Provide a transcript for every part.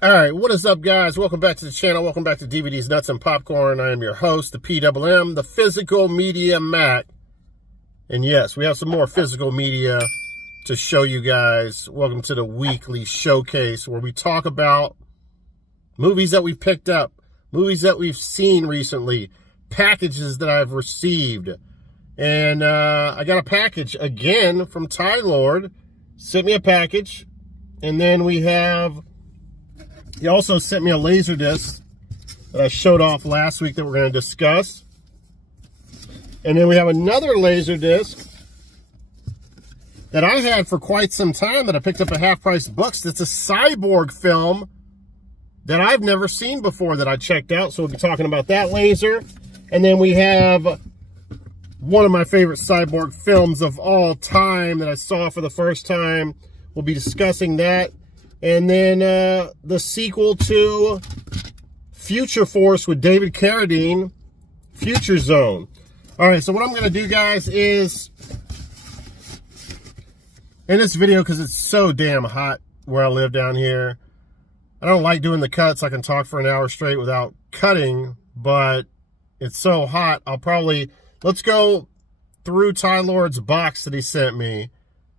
All right, what is up, guys? Welcome back to the channel. Welcome back to DVDs, Nuts, and Popcorn. I am your host, the PMM, the Physical Media Mack. And yes, we have some more physical media to show you guys. Welcome to the weekly showcase where we talk about movies that we've picked up, movies that we've seen recently, packages that I've received. And I got a package again from Tylord. Sent me a package. And then we have... He also sent me a laserdisc that I showed off last week that we're going to discuss. And then we have another laserdisc that I had for quite some time that I picked up at Half Price Books. It's a cyborg film that I've never seen before that I checked out. So we'll be talking about that laser. And then we have one of my favorite cyborg films of all time that I saw for the first time. We'll be discussing that. And then the sequel to Future Force with David Carradine, Future Zone. All right, so what I'm going to do, guys, is in this video, because it's so damn hot where I live down here, I don't like doing the cuts. I can talk for an hour straight without cutting, but it's so hot. Let's go through Tylord's box that he sent me,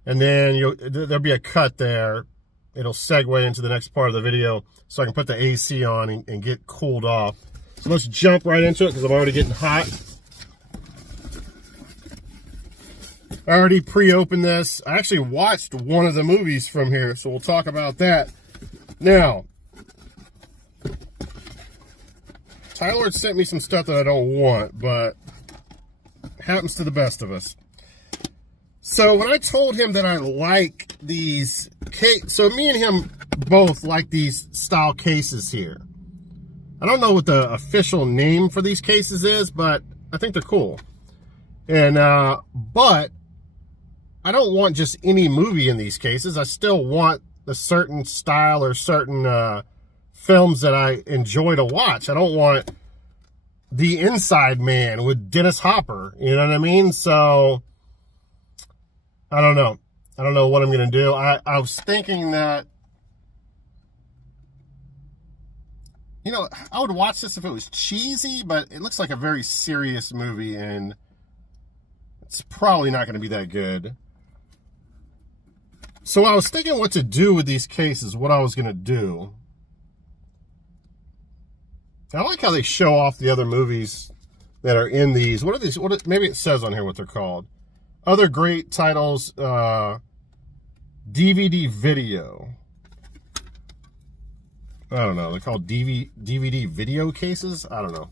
and then there'll be a cut there. It'll segue into the next part of the video so I can put the AC on and get cooled off. So let's jump right into it because I'm already getting hot. I already pre-opened this. I actually watched one of the movies from here, so we'll talk about that. Now, Tylord sent me some stuff that I don't want, but happens to the best of us. So when I told him that I like these so me and him both like these style cases here. I don't know what the official name for these cases is, but I think they're cool. And but I don't want just any movie in these cases. I still want a certain style or certain films that I enjoy to watch. I don't want The Inside Man with Dennis Hopper. You know what I mean? So I don't know. I don't know what I'm going to do. I was thinking that, you know, I would watch this if it was cheesy, but it looks like a very serious movie, and it's probably not going to be that good. So I was thinking what to do with these cases, what I was going to do. I like how they show off the other movies that are in these. What are these? Maybe it says on here what they're called. Other great titles, DVD video. I don't know. They're called DVD video cases? I don't know.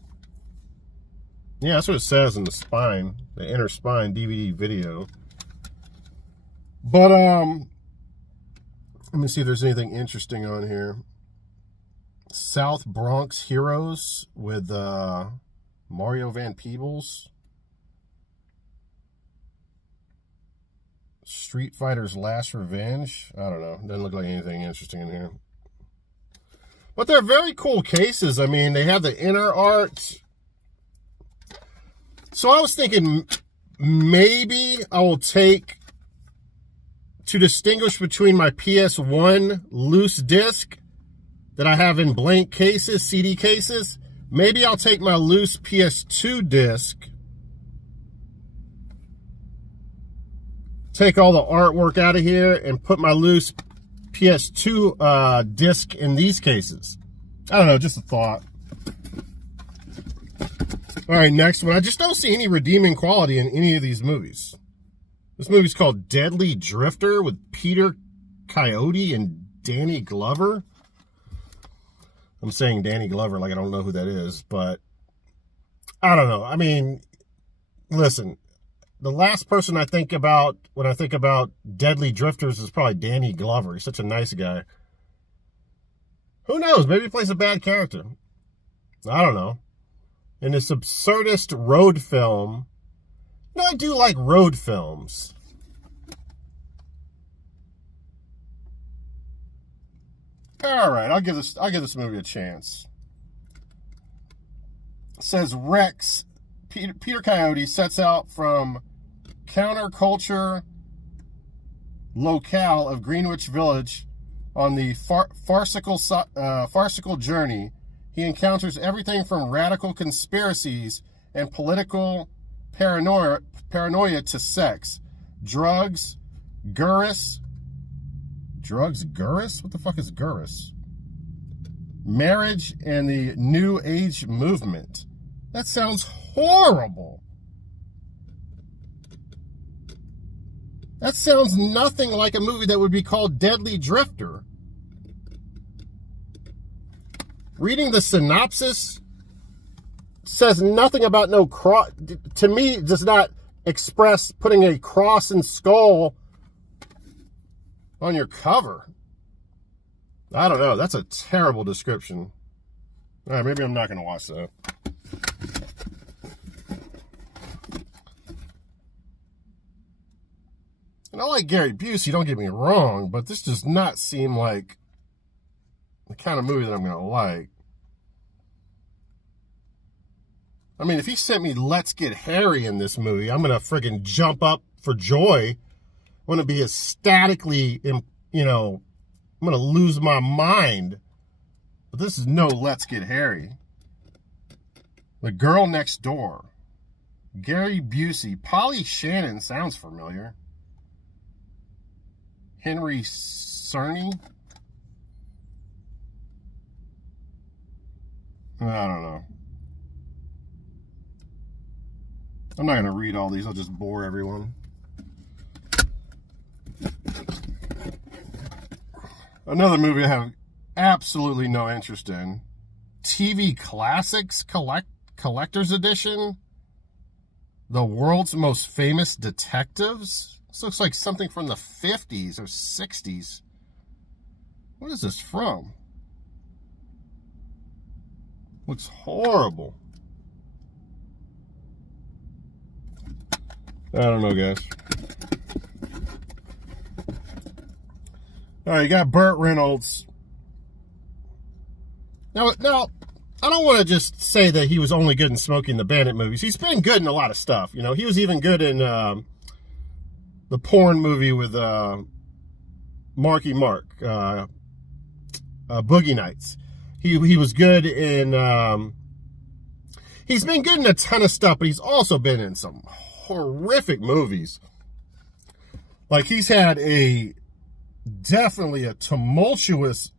Yeah, that's what it says in the spine. The inner spine, DVD video. But, let me see if there's anything interesting on here. South Bronx Heroes with Mario Van Peebles. Street Fighter's Last Revenge. I don't know. Doesn't look like anything interesting in here. But they're very cool cases. I mean, they have the inner art. So I was thinking maybe I will take, to distinguish between my PS1 loose disc that I have in blank cases, CD cases, maybe I'll take my loose PS2 disc, take all the artwork out of here, and put my loose PS2 disc in these cases. I don't know, just a thought. All right, next one. I just don't see any redeeming quality in any of these movies. This movie's called Deadly Drifter with Peter Coyote and Danny Glover. I'm saying Danny Glover like I don't know who that is, but I don't know. I mean, listen. The last person I think about when I think about Deadly Drifters is probably Danny Glover. He's such a nice guy. Who knows? Maybe he plays a bad character. I don't know. In this absurdist road film. No, I do like road films. All right, I'll give this movie a chance. It says Rex Peter Coyote sets out from counterculture locale of Greenwich Village On the farcical journey, he encounters everything from radical conspiracies and political paranoia to sex, drugs, Gurus. Drugs, Gurus? What the fuck is Gurus? Marriage and the New Age movement. That sounds horrible. That sounds nothing like a movie that would be called Deadly Drifter. Reading the synopsis says nothing about no cross. To me, it does not express putting a cross and skull on your cover. I don't know. That's a terrible description. All right, maybe I'm not going to watch that. And I like Gary Busey, don't get me wrong, but this does not seem like the kind of movie that I'm going to like. I mean, if he sent me Let's Get Harry in this movie, I'm going to friggin' jump up for joy. I'm going to be ecstatically, you know, I'm going to lose my mind. But this is no Let's Get Harry. The Girl Next Door. Gary Busey. Polly Shannon sounds familiar. Henry Cerny. I don't know. I'm not going to read all these. I'll just bore everyone. Another movie I have absolutely no interest in. TV Classics Collector's Edition. The World's Most Famous Detectives. This looks like something from the 50s or 60s. What is this from? Looks horrible. I don't know, guys. All right, you got Burt Reynolds. Now, I don't want to just say that he was only good in Smokey and the Bandit movies. He's been good in a lot of stuff. You know, he was even good in the porn movie with Marky Mark, Boogie Nights. He was good in... he's been good in a ton of stuff, but he's also been in some horrific movies. Like, he's had definitely a tumultuous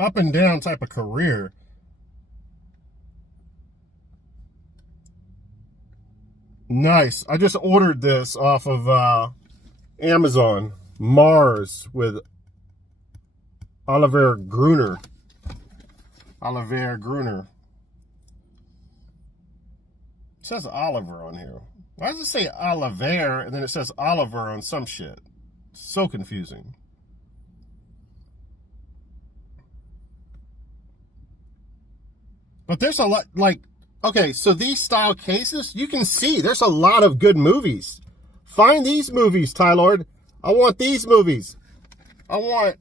up and down type of career. Nice. I just ordered this off of Amazon. Mars with Oliver Gruner. It says Oliver on here. Why does it say Oliver and then it says Oliver on some shit? It's so confusing. But there's a lot, like, okay, so these style cases, you can see there's a lot of good movies. Find these movies, Tylord. I want these movies. I want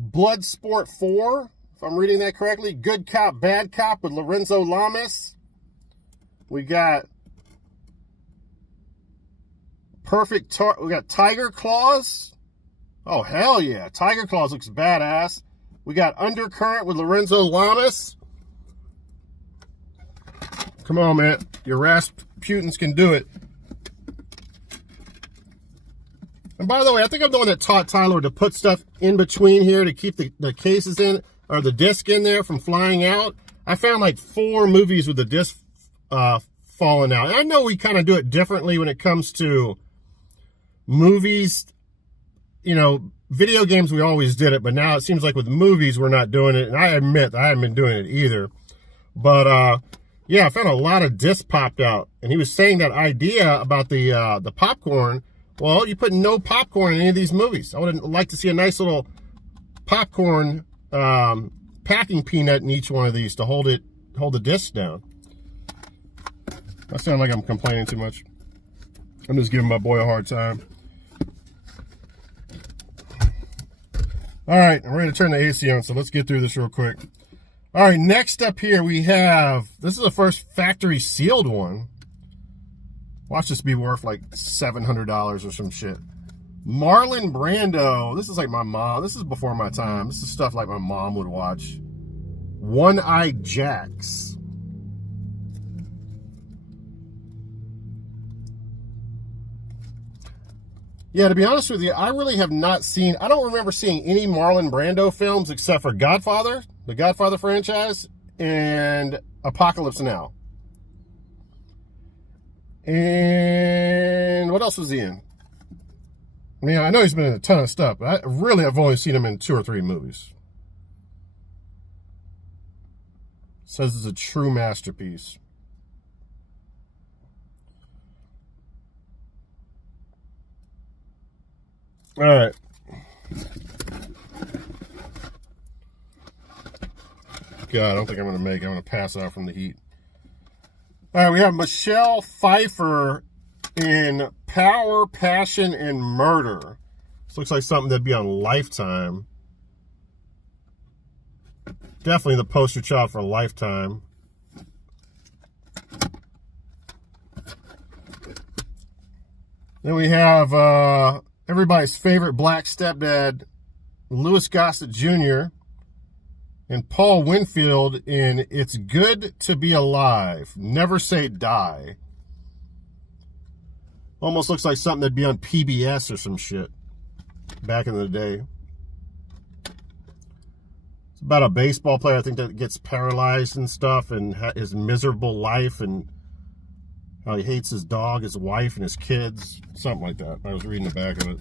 Bloodsport 4, if I'm reading that correctly. Good Cop, Bad Cop with Lorenzo Lamas. We got we got Tiger Claws. Oh, hell yeah. Tiger Claws looks badass. We got Undercurrent with Lorenzo Lamas. Come on, man. Your Rasputins can do it. And by the way, I think I'm the one that taught Tylord to put stuff in between here to keep the cases in, or the disc in there from flying out. I found like 4 movies with the disc falling out. And I know we kind of do it differently when it comes to movies. You know, video games, we always did it, but now it seems like with movies, we're not doing it. And I admit, I haven't been doing it either. But, yeah, I found a lot of discs popped out. And he was saying that idea about the popcorn. Well, you put no popcorn in any of these movies. I would like to see a nice little popcorn packing peanut in each one of these to hold the disc down. I sound like I'm complaining too much. I'm just giving my boy a hard time. All right, I'm ready to turn the AC on, so let's get through this real quick. All right, next up here we have, this is the first factory sealed one. Watch this be worth like $700 or some shit. Marlon Brando. This is like my mom. This is before my time. This is stuff like my mom would watch. One-Eyed Jacks. Yeah, to be honest with you, I really have not seen, I don't remember seeing any Marlon Brando films except for Godfather, the Godfather franchise, and Apocalypse Now. And what else was he in? I mean, I know he's been in a ton of stuff, but I've only seen him in 2 or 3 movies. Says it's a true masterpiece. All right. God, I don't think I'm going to make it. I'm going to pass out from the heat. All right, we have Michelle Pfeiffer in Power, Passion, and Murder. This looks like something that'd be on Lifetime. Definitely the poster child for Lifetime. Then we have everybody's favorite black stepdad, Louis Gossett Jr., and Paul Winfield in It's Good to Be Alive. Never Say Die. Almost looks like something that'd be on PBS or some shit back in the day. It's about a baseball player, I think, that gets paralyzed and stuff, and his miserable life, and how he hates his dog, his wife, and his kids. Something like that. I was reading the back of it.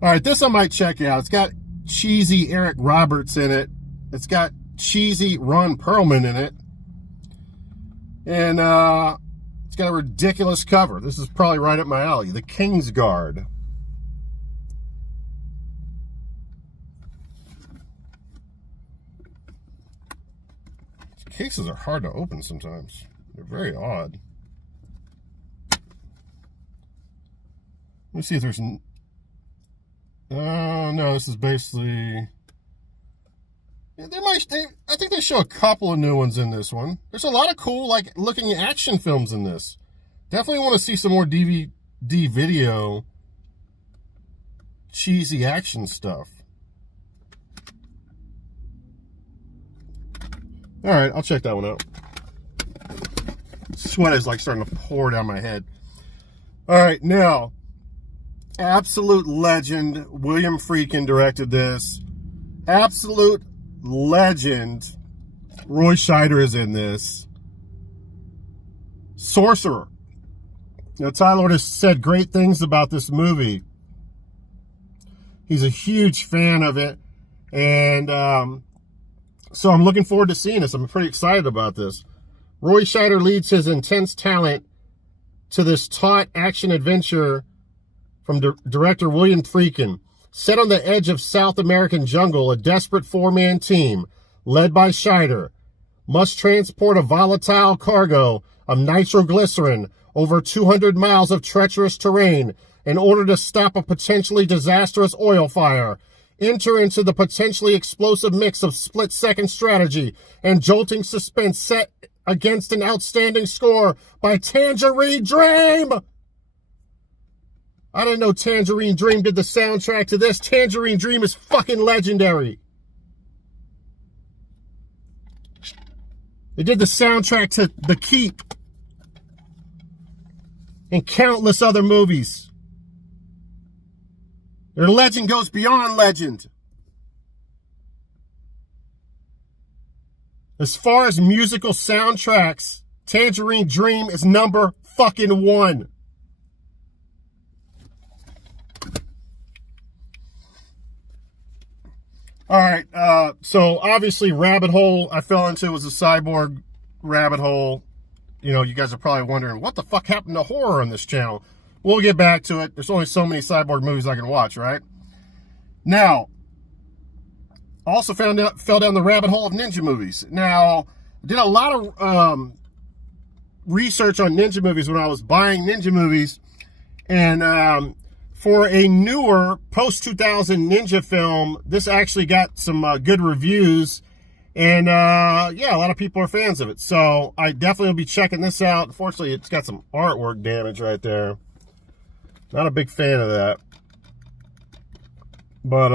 All right, this I might check out. It's got cheesy Eric Roberts in it. It's got cheesy Ron Perlman in it. And it's got a ridiculous cover. This is probably right up my alley. The King's Guard. These cases are hard to open sometimes. They're very odd. Let me see if there's... no, this is basically... I think they show a couple of new ones in this one. There's a lot of cool, like, looking action films in this. Definitely want to see some more DVD video cheesy action stuff. All right, I'll check that one out. Sweat is like starting to pour down my head. All right, now, absolute legend, William Friedkin directed this. Absolute legend, Roy Scheider is in this. Sorcerer. Now, Tylord has said great things about this movie. He's a huge fan of it. And so I'm looking forward to seeing this. I'm pretty excited about this. Roy Scheider leads his intense talent to this taut action-adventure from director William Friedkin. Set on the edge of South American jungle, a desperate 4-man team, led by Scheider, must transport a volatile cargo of nitroglycerin over 200 miles of treacherous terrain in order to stop a potentially disastrous oil fire. Enter into the potentially explosive mix of split-second strategy and jolting suspense set against an outstanding score by Tangerine Dream! I didn't know Tangerine Dream did the soundtrack to this. Tangerine Dream is fucking legendary. They did the soundtrack to The Keep and countless other movies. Their legend goes beyond legend. As far as musical soundtracks, Tangerine Dream is number fucking 1. All right, so obviously rabbit hole I fell into was a cyborg rabbit hole. You know, you guys are probably wondering, what the fuck happened to horror on this channel? We'll get back to it. There's only so many cyborg movies I can watch, right? Now, also fell down the rabbit hole of ninja movies. Now, did a lot of research on ninja movies when I was buying ninja movies, and for a newer post-2000 ninja film, this actually got some good reviews, And yeah, a lot of people are fans of it. So I definitely will be checking this out. Unfortunately, it's got some artwork damage right there. Not a big fan of that. But,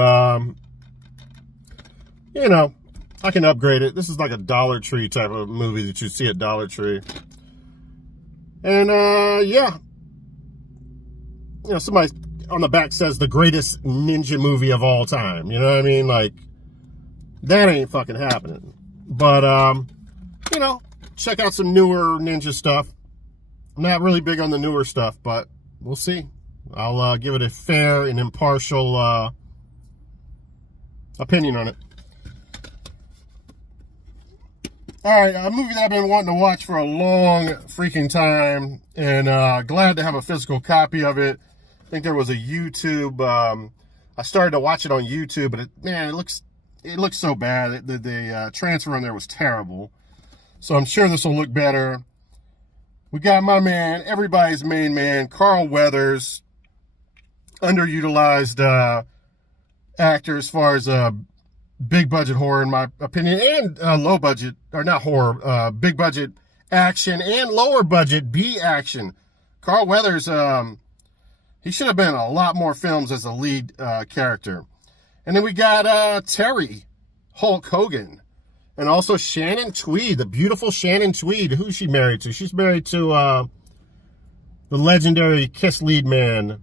you know, I can upgrade it. This is like a Dollar Tree type of movie that you see at Dollar Tree. And, yeah. You know, somebody on the back says the greatest ninja movie of all time. You know what I mean? Like, that ain't fucking happening. But, you know, check out some newer ninja stuff. I'm not really big on the newer stuff, but we'll see. I'll give it a fair and impartial opinion on it. All right, a movie that I've been wanting to watch for a long freaking time, and glad to have a physical copy of it. I think there was a YouTube. I started to watch it on YouTube, but it looks so bad. The transfer on there was terrible. So I'm sure this will look better. We got my man, everybody's main man, Carl Weathers, underutilized actor as far as big budget horror, in my opinion, and low budget, or not horror, big budget action and lower budget B action. Carl Weathers, he should have been in a lot more films as a lead character. And then we got Terry Hulk Hogan, and also Shannon Tweed, the beautiful Shannon Tweed. Who's she married to? She's married to the legendary Kiss lead man.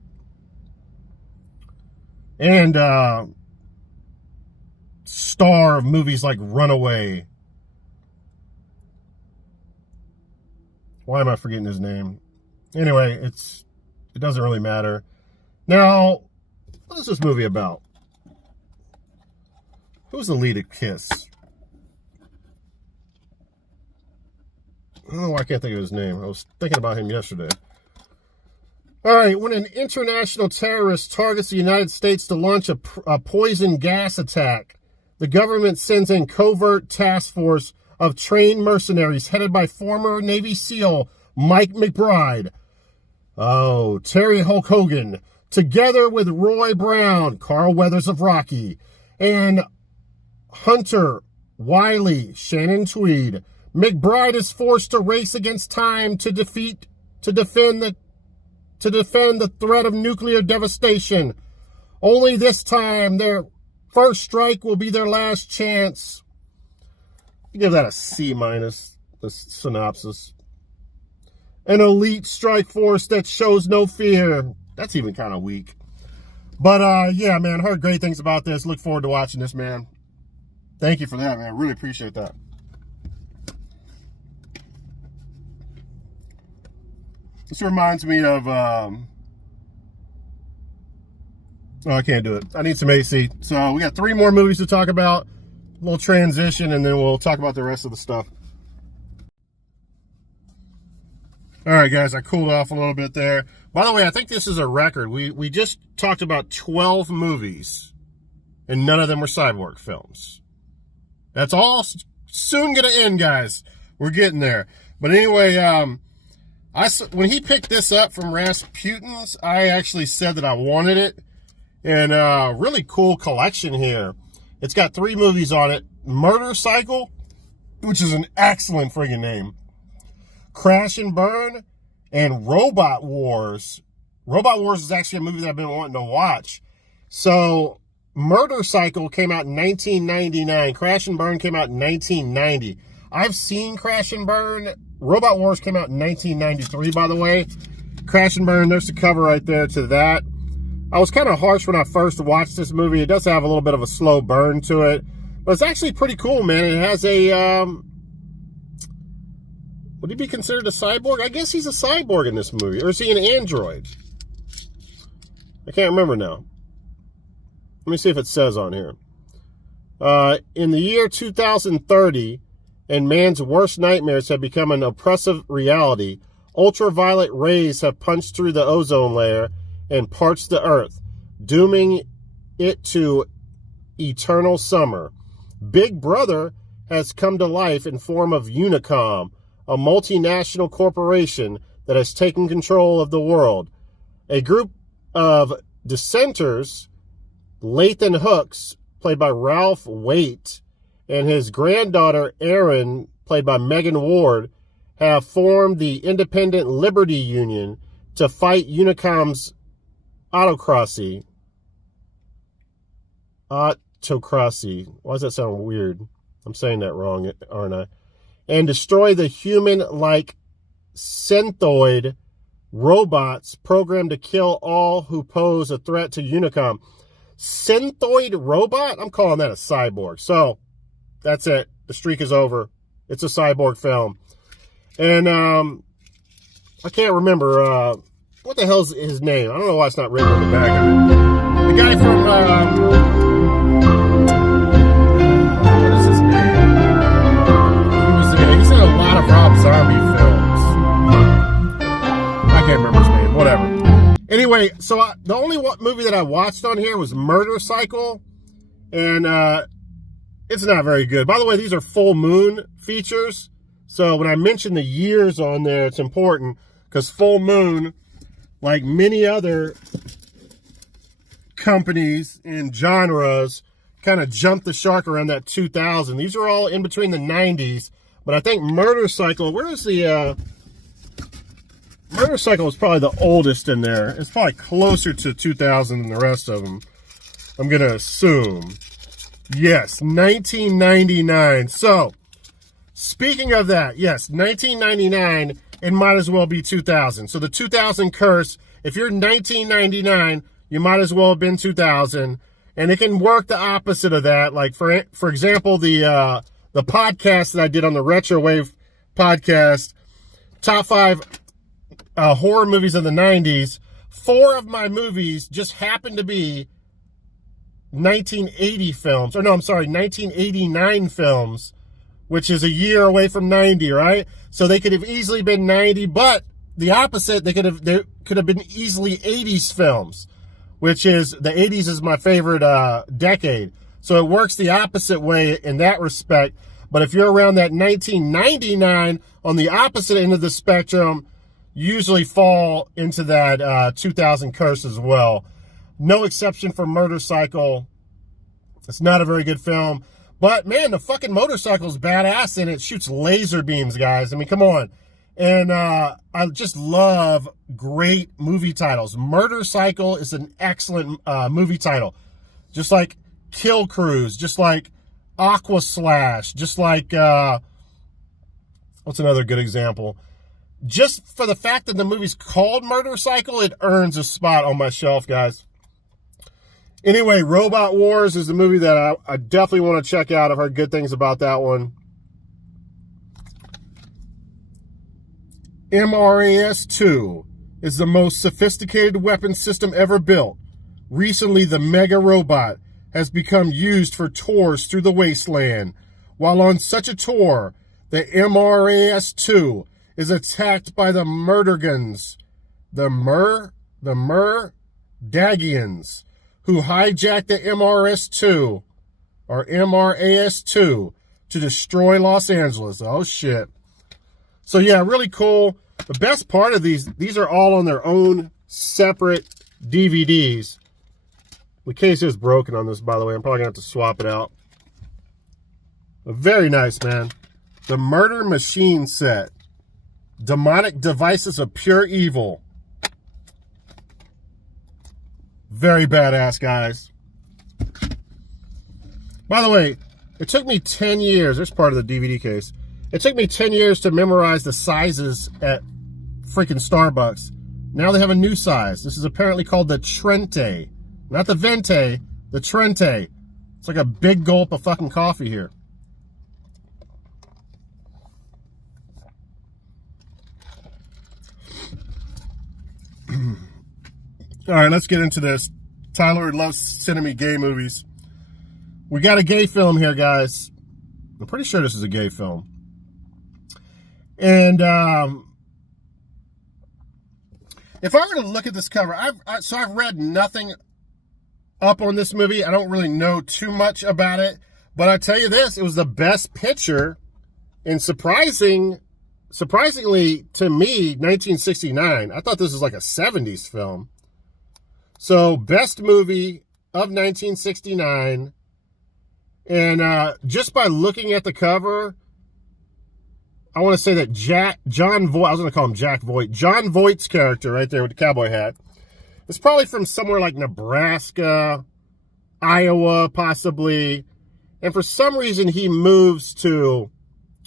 And star of movies like Runaway. Why am I forgetting his name? Anyway, it doesn't really matter. Now, what is this movie about? Who's the lead of Kiss? I don't know why I can't think of his name. I was thinking about him yesterday. All right, when an international terrorist targets the United States to launch a poison gas attack, the government sends in covert task force of trained mercenaries headed by former Navy SEAL Mike McBride. Oh, Terry Hulk Hogan, together with Roy Brown, Carl Weathers of Rocky, and Hunter Wiley, Shannon Tweed. McBride is forced to race against time to defend the threat of nuclear devastation. Only this time, their first strike will be their last chance. I give that a C-, the synopsis. An elite strike force that shows no fear. That's even kind of weak. But, yeah, man, heard great things about this. Look forward to watching this, man. Thank you for that, man. Really appreciate that. This reminds me of, oh, I can't do it. I need some AC. So we got 3 more movies to talk about. A little transition, and then we'll talk about the rest of the stuff. All right, guys, I cooled off a little bit there. By the way, I think this is a record. We just talked about 12 movies, and none of them were Cyborg films. That's all soon going to end, guys. We're getting there. But anyway, when he picked this up from Rasputin's, I actually said that I wanted it. And really cool collection here. It's got 3 movies on it. Murder Cycle, which is an excellent friggin' name. Crash and Burn, and Robot Wars. Robot Wars is actually a movie that I've been wanting to watch. So, Murder Cycle came out in 1999. Crash and Burn came out in 1990. I've seen Crash and Burn. Robot Wars came out in 1993, by the way. Crash and Burn, there's the cover right there to that. I was kind of harsh when I first watched this movie. It does have a little bit of a slow burn to it. But it's actually pretty cool, man. It has a, would he be considered a cyborg? I guess he's a cyborg in this movie. Or is he an android? I can't remember now. Let me see if it says on here. In the year 2030, and man's worst nightmares have become an oppressive reality, ultraviolet rays have punched through the ozone layer and parched the earth, dooming it to eternal summer. Big Brother has come to life in form of Unicom, a multinational corporation that has taken control of the world. A group of dissenters, Lathan Hooks, played by Ralph Waite, and his granddaughter, Erin, played by Megan Ward, have formed the Independent Liberty Union to fight Unicom's autocracy. Autocracy. Why does that sound weird? I'm saying that wrong, aren't I? And destroy the human-like synthoid robots programmed to kill all who pose a threat to Unicom. Synthoid robot? I'm calling that a cyborg. So, that's it. The streak is over. It's a cyborg film. And, I can't remember, what the hell's his name? I don't know why it's not written on the back of it. The guy from, what is his name? He's in a lot of Rob Zombie films. I can't remember his name. Whatever. Anyway, so the only movie that I watched on here was Murder Cycle. And, it's not very good. By the way, these are full moon features. So when I mention the years on there, it's important. Because full moon, like many other companies and genres, kind of jumped the shark around that 2000. These are all in between the 90s. But I think Murder Cycle, where is the... Murder Cycle is probably the oldest in there. It's probably closer to 2000 than the rest of them. I'm going to assume. Yes, 1999. So, speaking of that, yes, 1999, it might as well be 2000. So the 2000 curse, if you're 1999, you might as well have been 2000. And it can work the opposite of that. Like, for example, the podcast that I did on the Retro Wave podcast, top 5 horror movies of the 90s, 4 of my movies just happened to be 1980 films. Or no, I'm sorry, 1989 films, which is a year away from 90, right? So they could have easily been 90, but the opposite, they could have been easily 80s films, which is, the 80s is my favorite decade. So it works the opposite way in that respect. But if you're around that 1999 on the opposite end of the spectrum, usually fall into that 2000 curse as well. No exception for Murder Cycle. It's not a very good film. But, man, the fucking motorcycle's badass, and it shoots laser beams, guys. I mean, come on. And I just love great movie titles. Murder Cycle is an excellent movie title. Just like Kill Cruise, just like Aqua Slash, just like, what's another good example? Just for the fact that the movie's called Murder Cycle, it earns a spot on my shelf, guys. Anyway, Robot Wars is the movie that I definitely want to check out. I've heard good things about that one. MRAS-2 is the most sophisticated weapon system ever built. Recently, the Mega Robot has become used for tours through the wasteland. While on such a tour, the MRAS-2 is attacked by the Murdergans, the Murdagians, who hijacked the MRS-2, or MRAS-2, to destroy Los Angeles. Oh, shit. So, yeah, really cool. The best part of these are all on their own separate DVDs. The case is broken on this, by the way. I'm probably going to have to swap it out. But very nice, man. The Murder Machine set. Demonic Devices of Pure Evil. Very badass, guys. By the way, it took me 10 years. There's part of the DVD case. It took me 10 years to memorize the sizes at freaking Starbucks. Now they have a new size. This is apparently called the Trente. Not the Vente, the Trente. It's like a big gulp of fucking coffee here. All right, let's get into this. Tylord loves sending me gay movies. We got a gay film here, guys. I'm pretty sure this is a gay film. And if I were to look at this cover, I've read nothing up on this movie. I don't really know too much about it. But I tell you this, it was the best picture, and surprisingly to me, 1969. I thought this was like a 70s film. So, best movie of 1969. And just by looking at the cover, I want to say that John Voight, I was going to call him Jack Voight, John Voight's character right there with the cowboy hat, is probably from somewhere like Nebraska, Iowa, possibly. And for some reason, he moves to,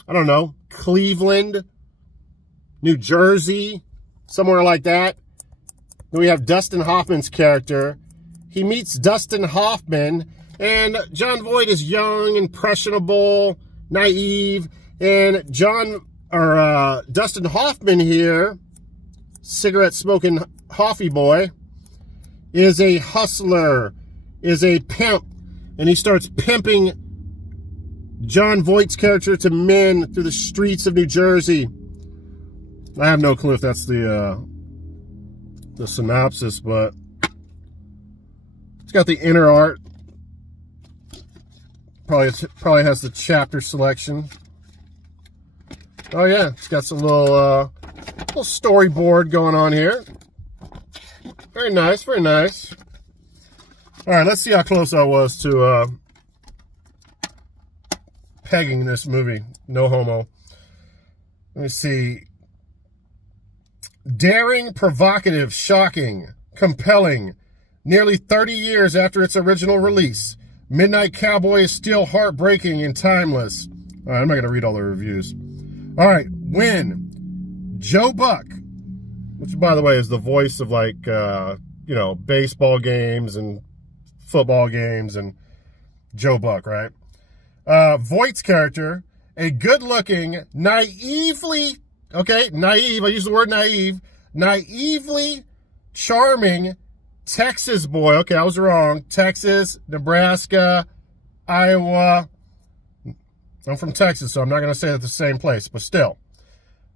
I don't know, Cleveland, New Jersey, somewhere like that. Then we have Dustin Hoffman's character. He meets Dustin Hoffman, and John Voight is young, impressionable, naive. And Dustin Hoffman here, cigarette-smoking Hoffy boy, is a hustler, is a pimp, and he starts pimping John Voight's character to men through the streets of New Jersey. I have no clue if that's the synopsis, but it's got the inner art. Probably has the chapter selection. Oh yeah, it's got some little storyboard going on here. Very nice, very nice. All right, let's see how close I was to pegging this movie. No homo. Let me see. Daring, provocative, shocking, compelling. Nearly 30 years after its original release, Midnight Cowboy is still heartbreaking and timeless. All right, I'm not going to read all the reviews. All right, win. Joe Buck, which, by the way, is the voice of, like, baseball games and football games, and Joe Buck, right? Voight's character, a good-looking, naively, naive, I use the word naive, naively charming Texas boy. Okay, I was wrong. Texas, Nebraska, Iowa. I'm from Texas, so I'm not going to say that the same place, but still.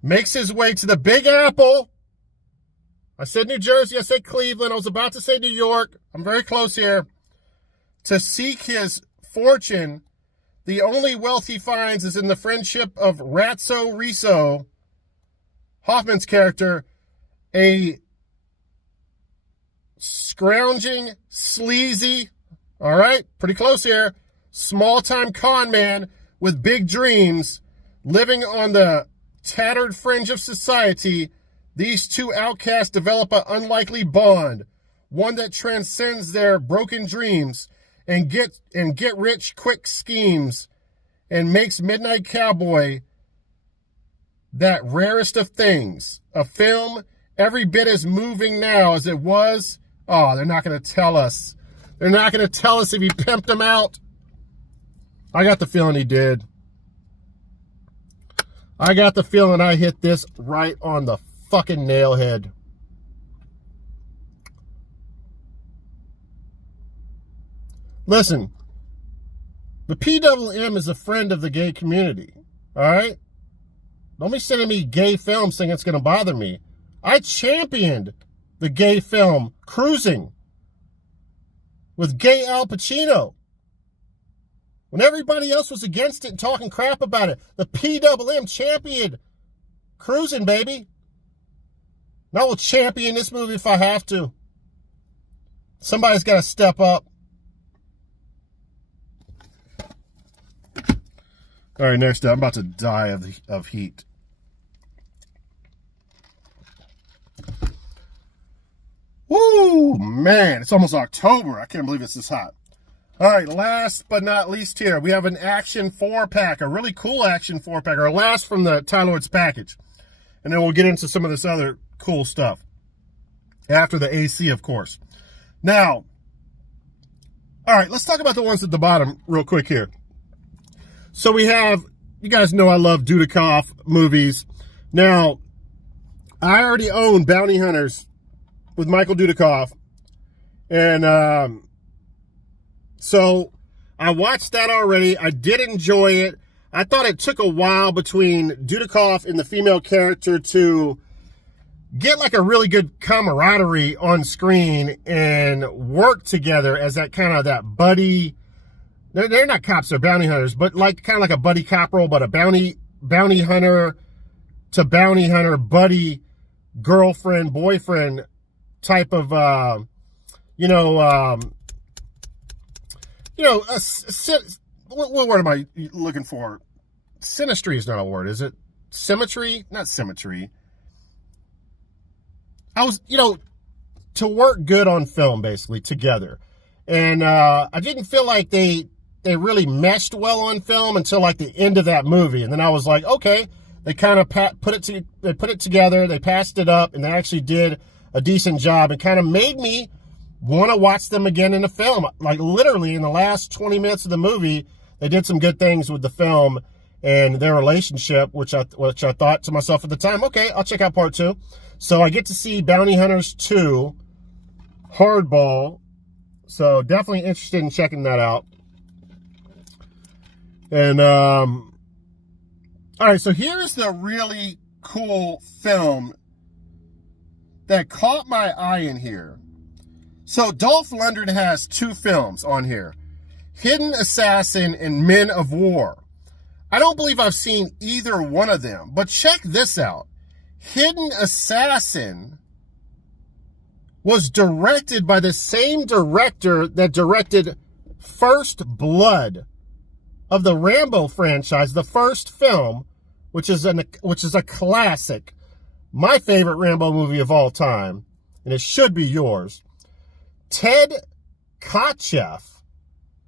Makes his way to the Big Apple. I said New Jersey, I said Cleveland, I was about to say New York. I'm very close here. To seek his fortune, the only wealth he finds is in the friendship of Ratso Riso, Hoffman's character, a scrounging, sleazy, all right, pretty close here, small-time con man with big dreams, living on the tattered fringe of society. These two outcasts develop an unlikely bond, one that transcends their broken dreams and get rich quick schemes, and makes Midnight Cowboy that rarest of things. A film every bit as moving now as it was. Oh, they're not going to tell us. They're not going to tell us if he pimped him out. I got the feeling he did. I got the feeling I hit this right on the fucking nail head. Listen, the PWM is a friend of the gay community, all right? Don't be sending me gay films thinking it's going to bother me. I championed the gay film Cruising with gay Al Pacino. When everybody else was against it and talking crap about it, the PWM championed Cruising, baby. And I will champion this movie if I have to. Somebody's got to step up. All right, next up, I'm about to die of heat. Woo, man, it's almost October. I can't believe it's this hot. All right, last but not least here, we have an action 4-pack, a really cool action 4-pack, our last from the Tylord's package. And then we'll get into some of this other cool stuff. After the AC, of course. Now, all right, let's talk about the ones at the bottom real quick here. So we have, you guys know I love Dudikoff movies. Now, I already own Bounty Hunters with Michael Dudikoff. And so I watched that already. I did enjoy it. I thought it took a while between Dudikoff and the female character to get like a really good camaraderie on screen and work together as that kind of that buddy. They're not cops, they're bounty hunters, but like kind of like a buddy cop role, but a bounty hunter to bounty hunter, buddy, girlfriend, boyfriend type of, what word am I looking for? Synastry is not a word, is it? Symmetry? Not symmetry. I was, to work good on film, basically, together. And I didn't feel like they really meshed well on film until like the end of that movie. And then I was like, okay, they kind of put it together, they passed it up, and they actually did a decent job. It kind of made me want to watch them again in the film. Like literally in the last 20 minutes of the movie, they did some good things with the film and their relationship, which I thought to myself at the time, okay, I'll check out part 2. So I get to see Bounty Hunters 2, Hardball. So definitely interested in checking that out. And, all right, so here's the really cool film that caught my eye in here. So Dolph Lundgren has 2 films on here, Hidden Assassin and Men of War. I don't believe I've seen either one of them, but check this out. Hidden Assassin was directed by the same director that directed First Blood of the Rambo franchise, the first film, which is a classic, my favorite Rambo movie of all time, and it should be yours. Ted Kotcheff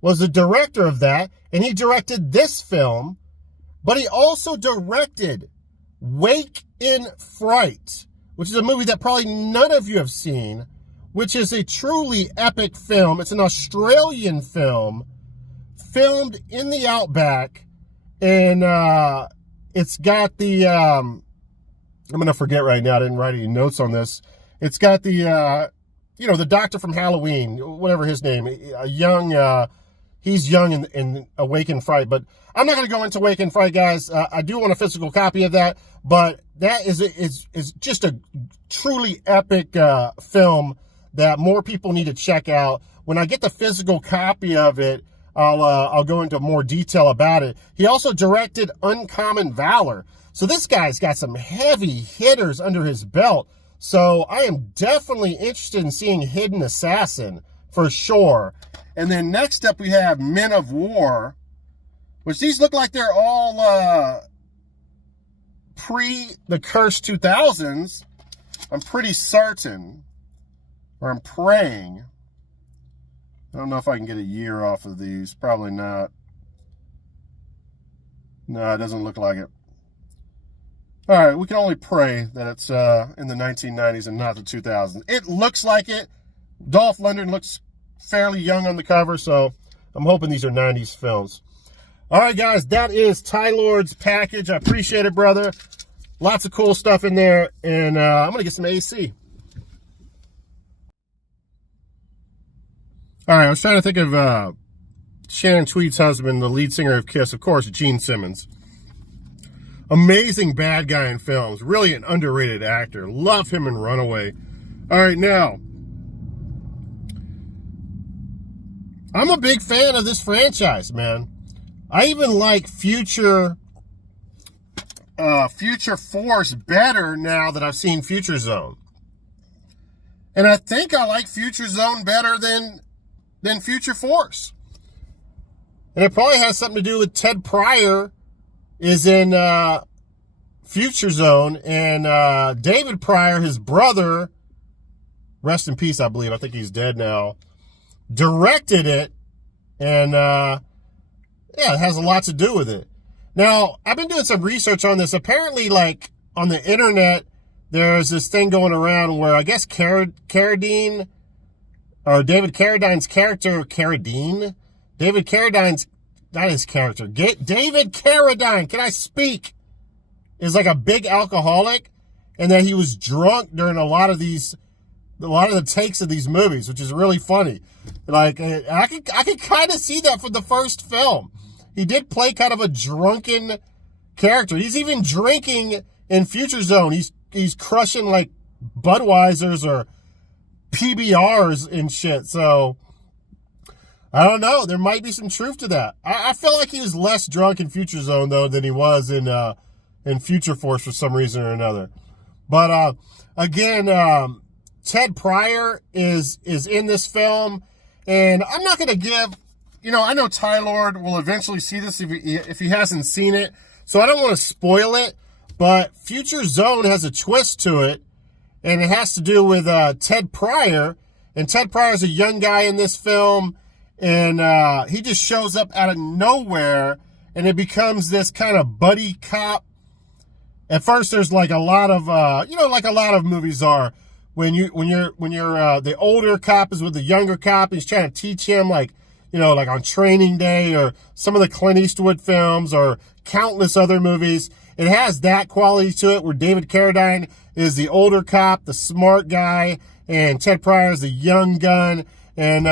was the director of that, and he directed this film, but he also directed Wake in Fright, which is a movie that probably none of you have seen, which is a truly epic film. It's an Australian film filmed in the outback, and it's got the, I'm going to forget right now, I didn't write any notes on this. It's got the, the doctor from Halloween, whatever his name, he's young in Awake in Fright, but I'm not going to go into Awake in Fright, guys. I do want a physical copy of that, but that is just a truly epic film that more people need to check out. When I get the physical copy of it, I'll go into more detail about it. He also directed Uncommon Valor. So this guy's got some heavy hitters under his belt. So I am definitely interested in seeing Hidden Assassin for sure. And then next up we have Men of War, which these look like they're all pre the Cursed 2000s. I'm pretty certain, or I'm praying. I don't know if I can get a year off of these. Probably not. No, it doesn't look like it. All right, we can only pray that it's in the 1990s and not the 2000s. It looks like it. Dolph Lundgren looks fairly young on the cover, so I'm hoping these are 90s films. All right, guys, that is Tylord's package. I appreciate it, brother. Lots of cool stuff in there, and I'm going to get some AC. All right, I was trying to think of Shannon Tweed's husband, the lead singer of Kiss, of course, Gene Simmons. Amazing bad guy in films. Really an underrated actor. Love him in Runaway. All right, now, I'm a big fan of this franchise, man. I even like Future Force better now that I've seen Future Zone. And I think I like Future Zone better than Future Force. And it probably has something to do with Ted Pryor is in Future Zone, and David Pryor, his brother, rest in peace, I believe, I think he's dead now, directed it, and yeah, it has a lot to do with it. Now, I've been doing some research on this. Apparently, like, on the internet, there's this thing going around where I guess Carradine, or David Carradine's character, David Carradine's, not his character, David Carradine, can I speak, is like a big alcoholic, and that he was drunk during a lot of the takes of these movies, which is really funny. Like, I could kind of see that from the first film. He did play kind of a drunken character. He's even drinking in Future Zone. He's crushing like Budweisers or PBRs and shit. So I don't know. There might be some truth to that. I feel like he was less drunk in Future Zone though than he was in Future Force for some reason or another. But again, Ted Pryor is in this film, and I'm not going to give you know, I know Tylord will eventually see this if he hasn't seen it, so I don't want to spoil it, but Future Zone has a twist to it, and it has to do with Ted Pryor, and Ted Pryor is a young guy in this film, and he just shows up out of nowhere, and it becomes this kind of buddy cop. At first, there's like a lot of, you know, like a lot of movies are, when you're the older cop is with the younger cop, and he's trying to teach him, like, you know, like on Training Day or some of the Clint Eastwood films or countless other movies. It has that quality to it, where David Carradine is the older cop, the smart guy, and Ted Pryor is the young gun. And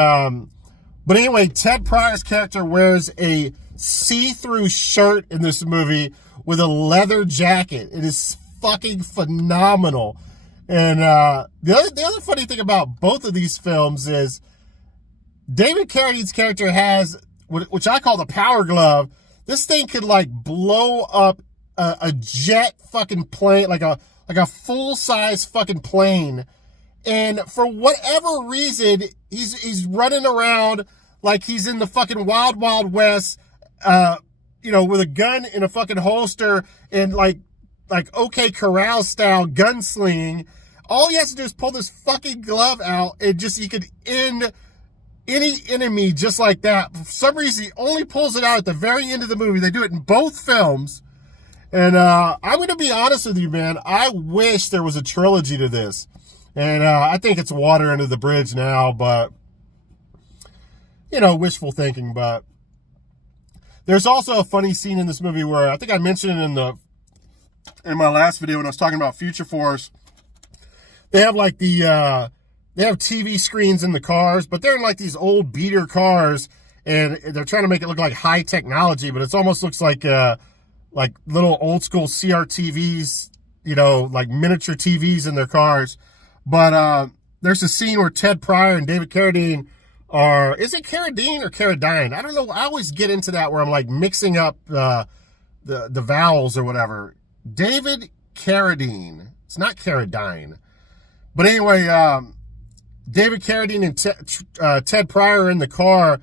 but anyway, Ted Pryor's character wears a see-through shirt in this movie with a leather jacket. It is fucking phenomenal. And the other funny thing about both of these films is David Carradine's character has, which I call the power glove. This thing could like blow up a jet fucking plane, like a full-size fucking plane. And for whatever reason, he's running around like he's in the fucking Wild Wild West, you know, with a gun in a fucking holster and like OK Corral style gunslinging. All he has to do is pull this fucking glove out, and just he could end any enemy just like that. For some reason, he only pulls it out at the very end of the movie. They do it in both films. And I'm going to be honest with you, man. I wish there was a trilogy to this. And I think it's water under the bridge now, but, you know, wishful thinking. But there's also a funny scene in this movie where I think I mentioned it in my last video when I was talking about Future Force. They have like they have TV screens in the cars, but they're in like these old beater cars, and they're trying to make it look like high technology, but it almost looks like little old school CRTVs, you know, like miniature TVs in their cars. But there's a scene where Ted Pryor and David Carradine is it Carradine or Carradine? I don't know. I always get into that where I'm like mixing up the vowels or whatever. David Carradine. It's not Carradine. But anyway, David Carradine and Ted Pryor are in the car,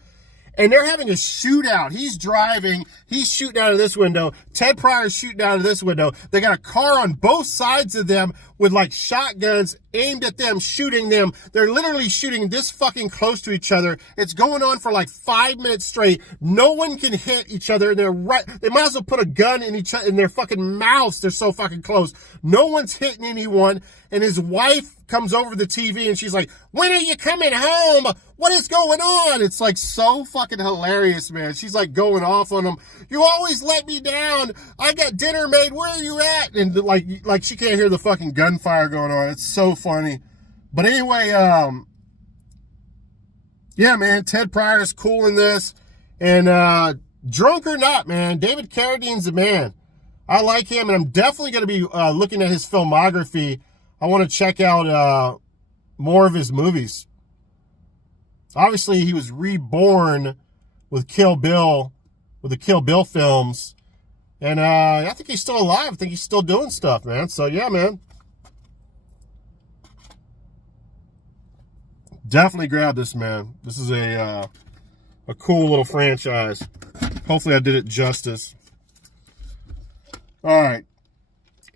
and they're having a shootout. He's driving. He's shooting out of this window. Ted Pryor's shooting out of this window. They got a car on both sides of them with like shotguns aimed at them, shooting them. They're literally shooting this fucking close to each other. It's going on for like 5 minutes straight. No one can hit each other. They might as well put a gun in their fucking mouths. They're so fucking close. No one's hitting anyone. And his wife comes over the TV and she's like, "When are you coming home? What is going on?" It's like so fucking hilarious, man. She's like going off on him. "You always let me down. I got dinner made. Where are you at?" And like she can't hear the fucking gunfire going on. It's so funny. But anyway, yeah, man, Ted Pryor is cool in this. And drunk or not, man, David Carradine's the man. I like him, and I'm definitely going to be looking at his filmography. I want to check out more of his movies. Obviously, he was reborn with Kill Bill, with the Kill Bill films. And I think he's still alive. I think he's still doing stuff, man. So, yeah, man. Definitely grab this, man. This is a cool little franchise. Hopefully I did it justice. All right.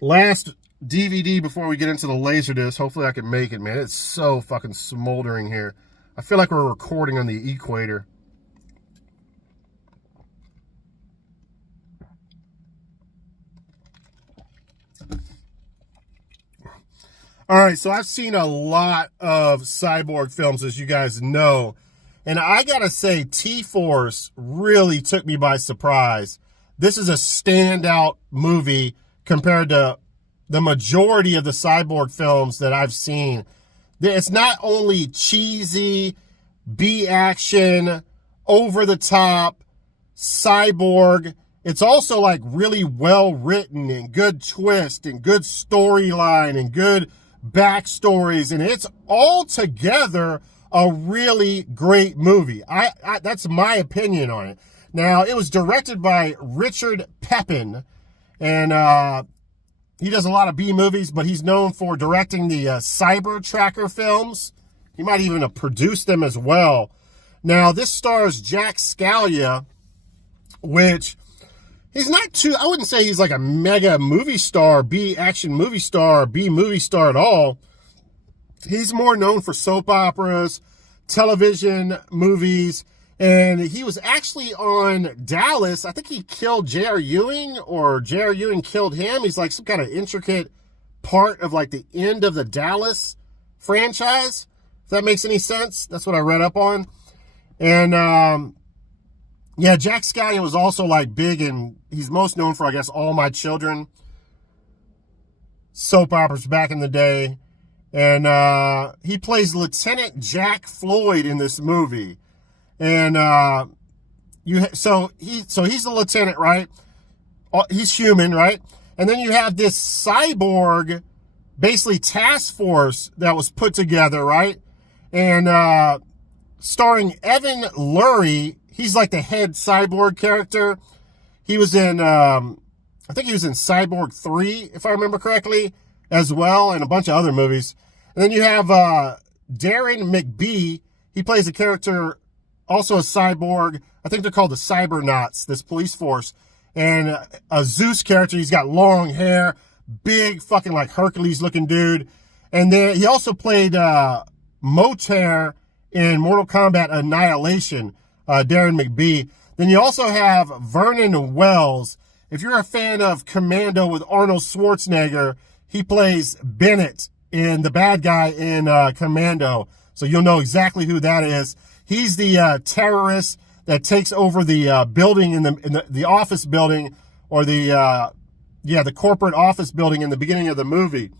Last DVD before we get into the laserdisc. Hopefully I can make it, man. It's so fucking smoldering here. I feel like we're recording on the equator. All right, so I've seen a lot of cyborg films, as you guys know. And I gotta say, TForce really took me by surprise. This is a standout movie compared to the majority of the cyborg films that I've seen. It's not only cheesy, B-action, over-the-top, cyborg. It's also like really well-written and good twist and good storyline and good backstories. And it's altogether a really great movie. That's my opinion on it. Now, it was directed by Richard Pepin, and he does a lot of B movies, but he's known for directing the Cyber Tracker films. He might even have produced them as well. Now, this stars Jack Scalia, which he's not too, I wouldn't say he's like a mega movie star, B action movie star, B movie star at all. He's more known for soap operas, television movies, and he was actually on Dallas. I think he killed J.R. Ewing, or J.R. Ewing killed him. He's like some kind of intricate part of like the end of the Dallas franchise, if that makes any sense. That's what I read up on. And yeah, Jack Scalia was also like big, and he's most known for, I guess, All My Children, soap operas back in the day. And he plays Lieutenant Jack Floyd in this movie. And so he's the lieutenant, right? He's human, right? And then you have this cyborg, basically task force that was put together, right? And starring Evan Lurie. He's like the head cyborg character. He was in, I think he was in Cyborg 3, if I remember correctly, as well, and a bunch of other movies. And then you have Darren McBee. He plays a character, also a cyborg. I think they're called the Cybernuts, this police force. And a Zeus character. He's got long hair, big fucking like Hercules looking dude. And then he also played Motair in Mortal Kombat Annihilation, Darren McBee. Then you also have Vernon Wells. If you're a fan of Commando with Arnold Schwarzenegger, he plays Bennett in the bad guy in Commando. So you'll know exactly who that is. He's the terrorist that takes over the building in the office building, or the corporate office building in the beginning of the movie.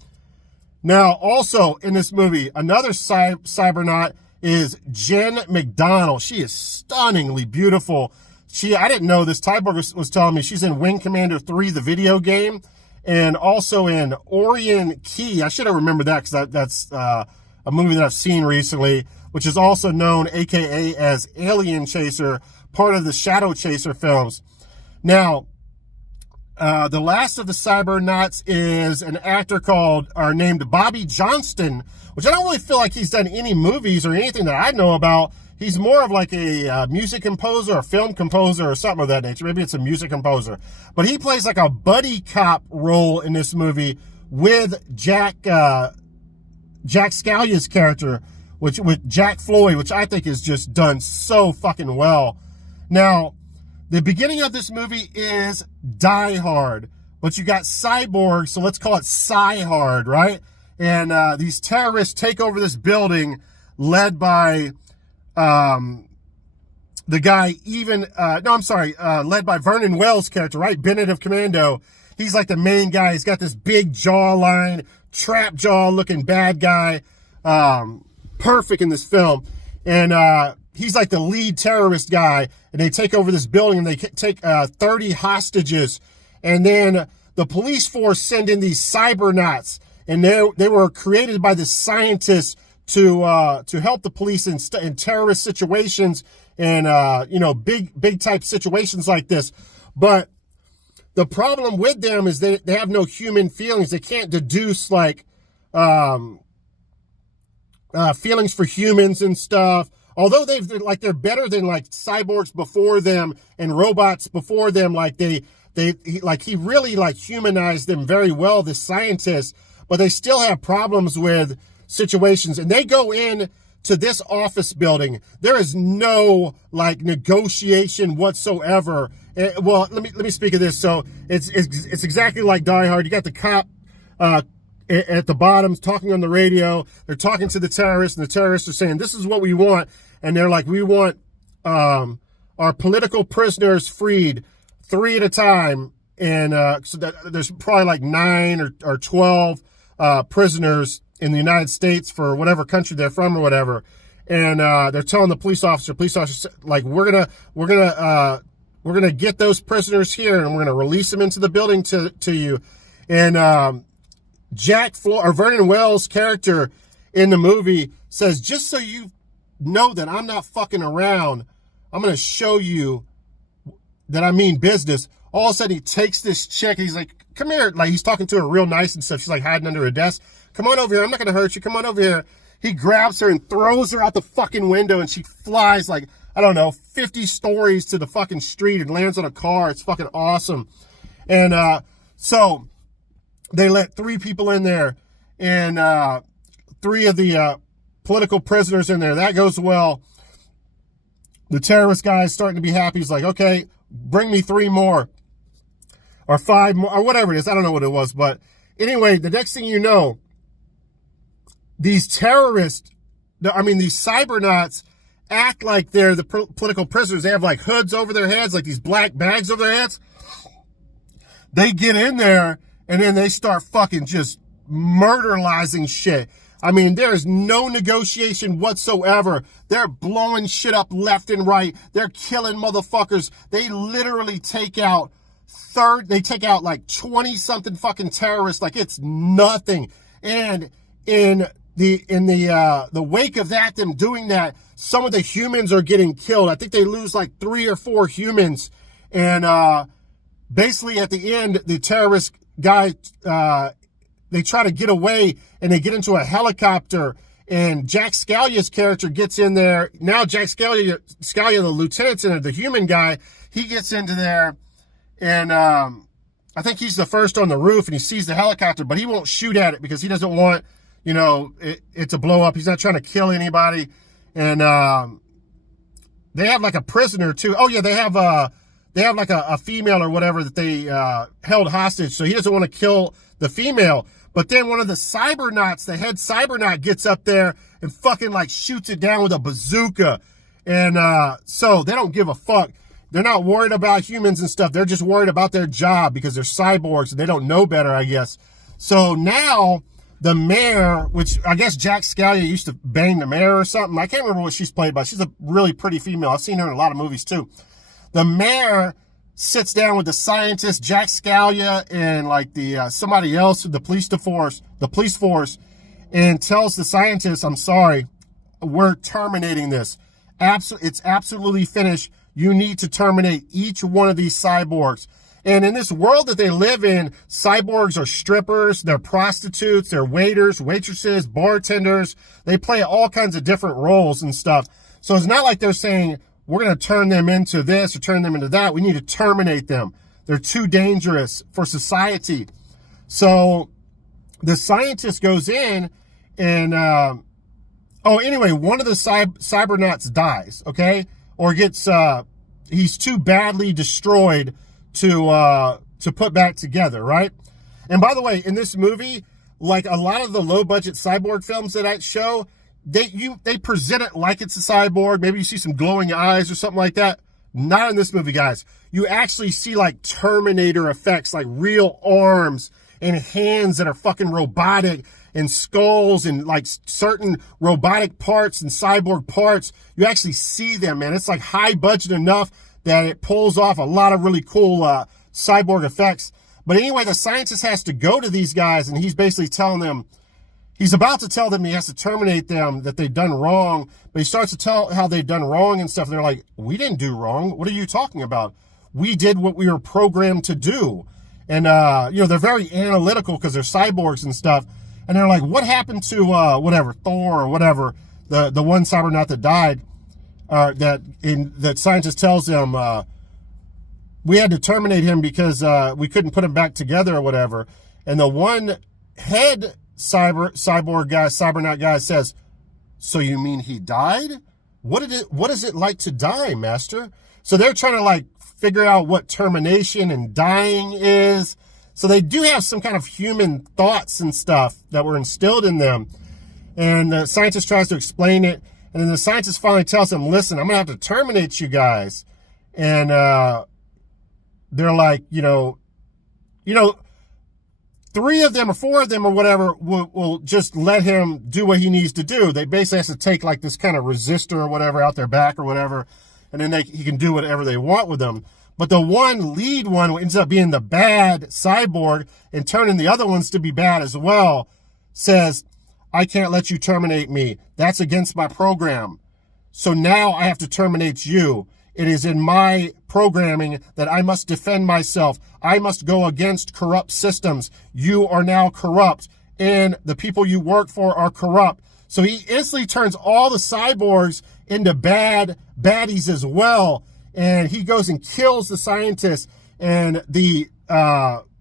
Now, also in this movie, another Cybernut is Jen McDonald. She is stunningly beautiful. I didn't know this. Tylord was telling me she's in Wing Commander 3, the video game, and also in Orion Key. I should have remembered that, because that's a movie that I've seen recently, which is also known, aka as Alien Chaser, part of the Shadow Chaser films. Now, the last of the Cybernuts is an actor named Bobby Johnston, which I don't really feel like he's done any movies or anything that I know about. He's more of like a music composer, or film composer, or something of that nature. Maybe it's a music composer. But he plays like a buddy cop role in this movie with Jack Scalia's character, with Jack Floyd, which I think is just done so fucking well. Now, the beginning of this movie is Die Hard, but you got Cyborg, so let's call it Cy-Hard, right? And these terrorists take over this building, led by the guy, led by Vernon Wells' character, right? Bennett of Commando. He's like the main guy. He's got this big jawline, trap jaw looking bad guy. Perfect in this film. And he's like the lead terrorist guy. And they take over this building, and they take 30 hostages. And then the police force send in these Cybernuts. And they were created by the scientists to help the police in terrorist situations, and big type situations like this. But the problem with them is they have no human feelings. They can't deduce like feelings for humans and stuff. Although they're better than like cyborgs before them and robots before them. Like he really like humanized them very well, this scientist. But they still have problems with situations, and they go in to this office building. There is no like negotiation whatsoever. Well, let me speak of this. So it's exactly like Die Hard. You got the cop at the bottom talking on the radio. They're talking to the terrorists, and the terrorists are saying, "This is what we want," and they're like, "We want our political prisoners freed, 3 at a time." And so there's probably like 9 or 12 prisoners in the United States for whatever country they're from or whatever. And they're telling the police officer, like, we're gonna get those prisoners here, and we're gonna release them into the building to you. And Vernon Wells' character in the movie says, "Just so you know that I'm not fucking around, I'm gonna show you that I mean business." All of a sudden, he takes this chick. He's like, "Come here." Like, he's talking to her real nice and stuff. She's like hiding under a desk. "Come on over here. I'm not going to hurt you. Come on over here." He grabs her and throws her out the fucking window, and she flies like, I don't know, 50 stories to the fucking street and lands on a car. It's fucking awesome. And so they let 3 people in there, and 3 of the political prisoners in there. That goes well. The terrorist guy is starting to be happy. He's like, okay, bring me 3 more or 5 more or whatever it is. I don't know what it was. But anyway, the next thing you know, these terrorists, these cybernuts act like they're the political prisoners. They have like hoods over their heads, like these black bags over their heads. They get in there and then they start fucking just murderizing shit. I mean, there is no negotiation whatsoever. They're blowing shit up left and right. They're killing motherfuckers. They literally take out like 20 something fucking terrorists like it's nothing. And in the wake of that, them doing that, some of the humans are getting killed. I think they lose like 3 or 4 humans. And basically at the end, the terrorist guy, they try to get away and they get into a helicopter, and Jack Scalia's character gets in there. Now Jack Scalia, the lieutenant's in there, the human guy, he gets into there, and I think he's the first on the roof, and he sees the helicopter, but he won't shoot at it because he doesn't want, it to blow up. He's not trying to kill anybody. And they have like a prisoner too. Oh yeah, they have like a female or whatever that they held hostage, so he doesn't want to kill the female. But then one of the cybernuts, the head cybernut, gets up there and fucking like shoots it down with a bazooka. And so they don't give a fuck. They're not worried about humans and stuff. They're just worried about their job because they're cyborgs and they don't know better, I guess. So now the mayor, which I guess Jack Scalia used to bang the mayor or something. I can't remember what she's played by. She's a really pretty female. I've seen her in a lot of movies too. The mayor sits down with the scientist, Jack Scalia, and like the somebody else, the police force, and tells the scientist, I'm sorry, we're terminating this. It's absolutely finished. You need to terminate each one of these cyborgs. And in this world that they live in, cyborgs are strippers, they're prostitutes, they're waiters, waitresses, bartenders. They play all kinds of different roles and stuff. So it's not like they're saying, we're going to turn them into this or turn them into that. We need to terminate them. They're too dangerous for society. So the scientist goes in and, anyway, one of the cybernuts dies, okay? Or gets, he's too badly destroyed to put back together, right? And by the way, in this movie, like a lot of the low budget cyborg films that I show, they present it like it's a cyborg. Maybe you see some glowing eyes or something like that. Not in this movie, guys. You actually see like Terminator effects, like real arms and hands that are fucking robotic, and skulls and like certain robotic parts and cyborg parts. You actually see them, man. It's like high budget enough that it pulls off a lot of really cool cyborg effects. But anyway, the scientist has to go to these guys, and he's basically telling them, he's about to tell them he has to terminate them, that they've done wrong, but he starts to tell how they've done wrong and stuff. And they're like, we didn't do wrong. What are you talking about? We did what we were programmed to do. And, they're very analytical because they're cyborgs and stuff. And they're like, what happened to, Thor or whatever, the one cybernut that died, that scientist tells them, we had to terminate him because, we couldn't put him back together or whatever. And the one head cybernut guy says, so you mean he died? What is it like to die, master? So they're trying to like figure out what termination and dying is. So they do have some kind of human thoughts and stuff that were instilled in them. And the scientist tries to explain it. And then the scientist finally tells them, listen, I'm going to have to terminate you guys. And they're like, 3 of them or 4 of them or whatever will just let him do what he needs to do. They basically have to take like this kind of resistor or whatever out their back or whatever, and then he can do whatever they want with them. But the lead one ends up being the bad cyborg and turning the other ones to be bad as well, says, I can't let you terminate me. That's against my program. So now I have to terminate you. It is in my programming that I must defend myself. I must go against corrupt systems. You are now corrupt, and the people you work for are corrupt. So he instantly turns all the cyborgs into baddies as well. And he goes and kills the scientists. And the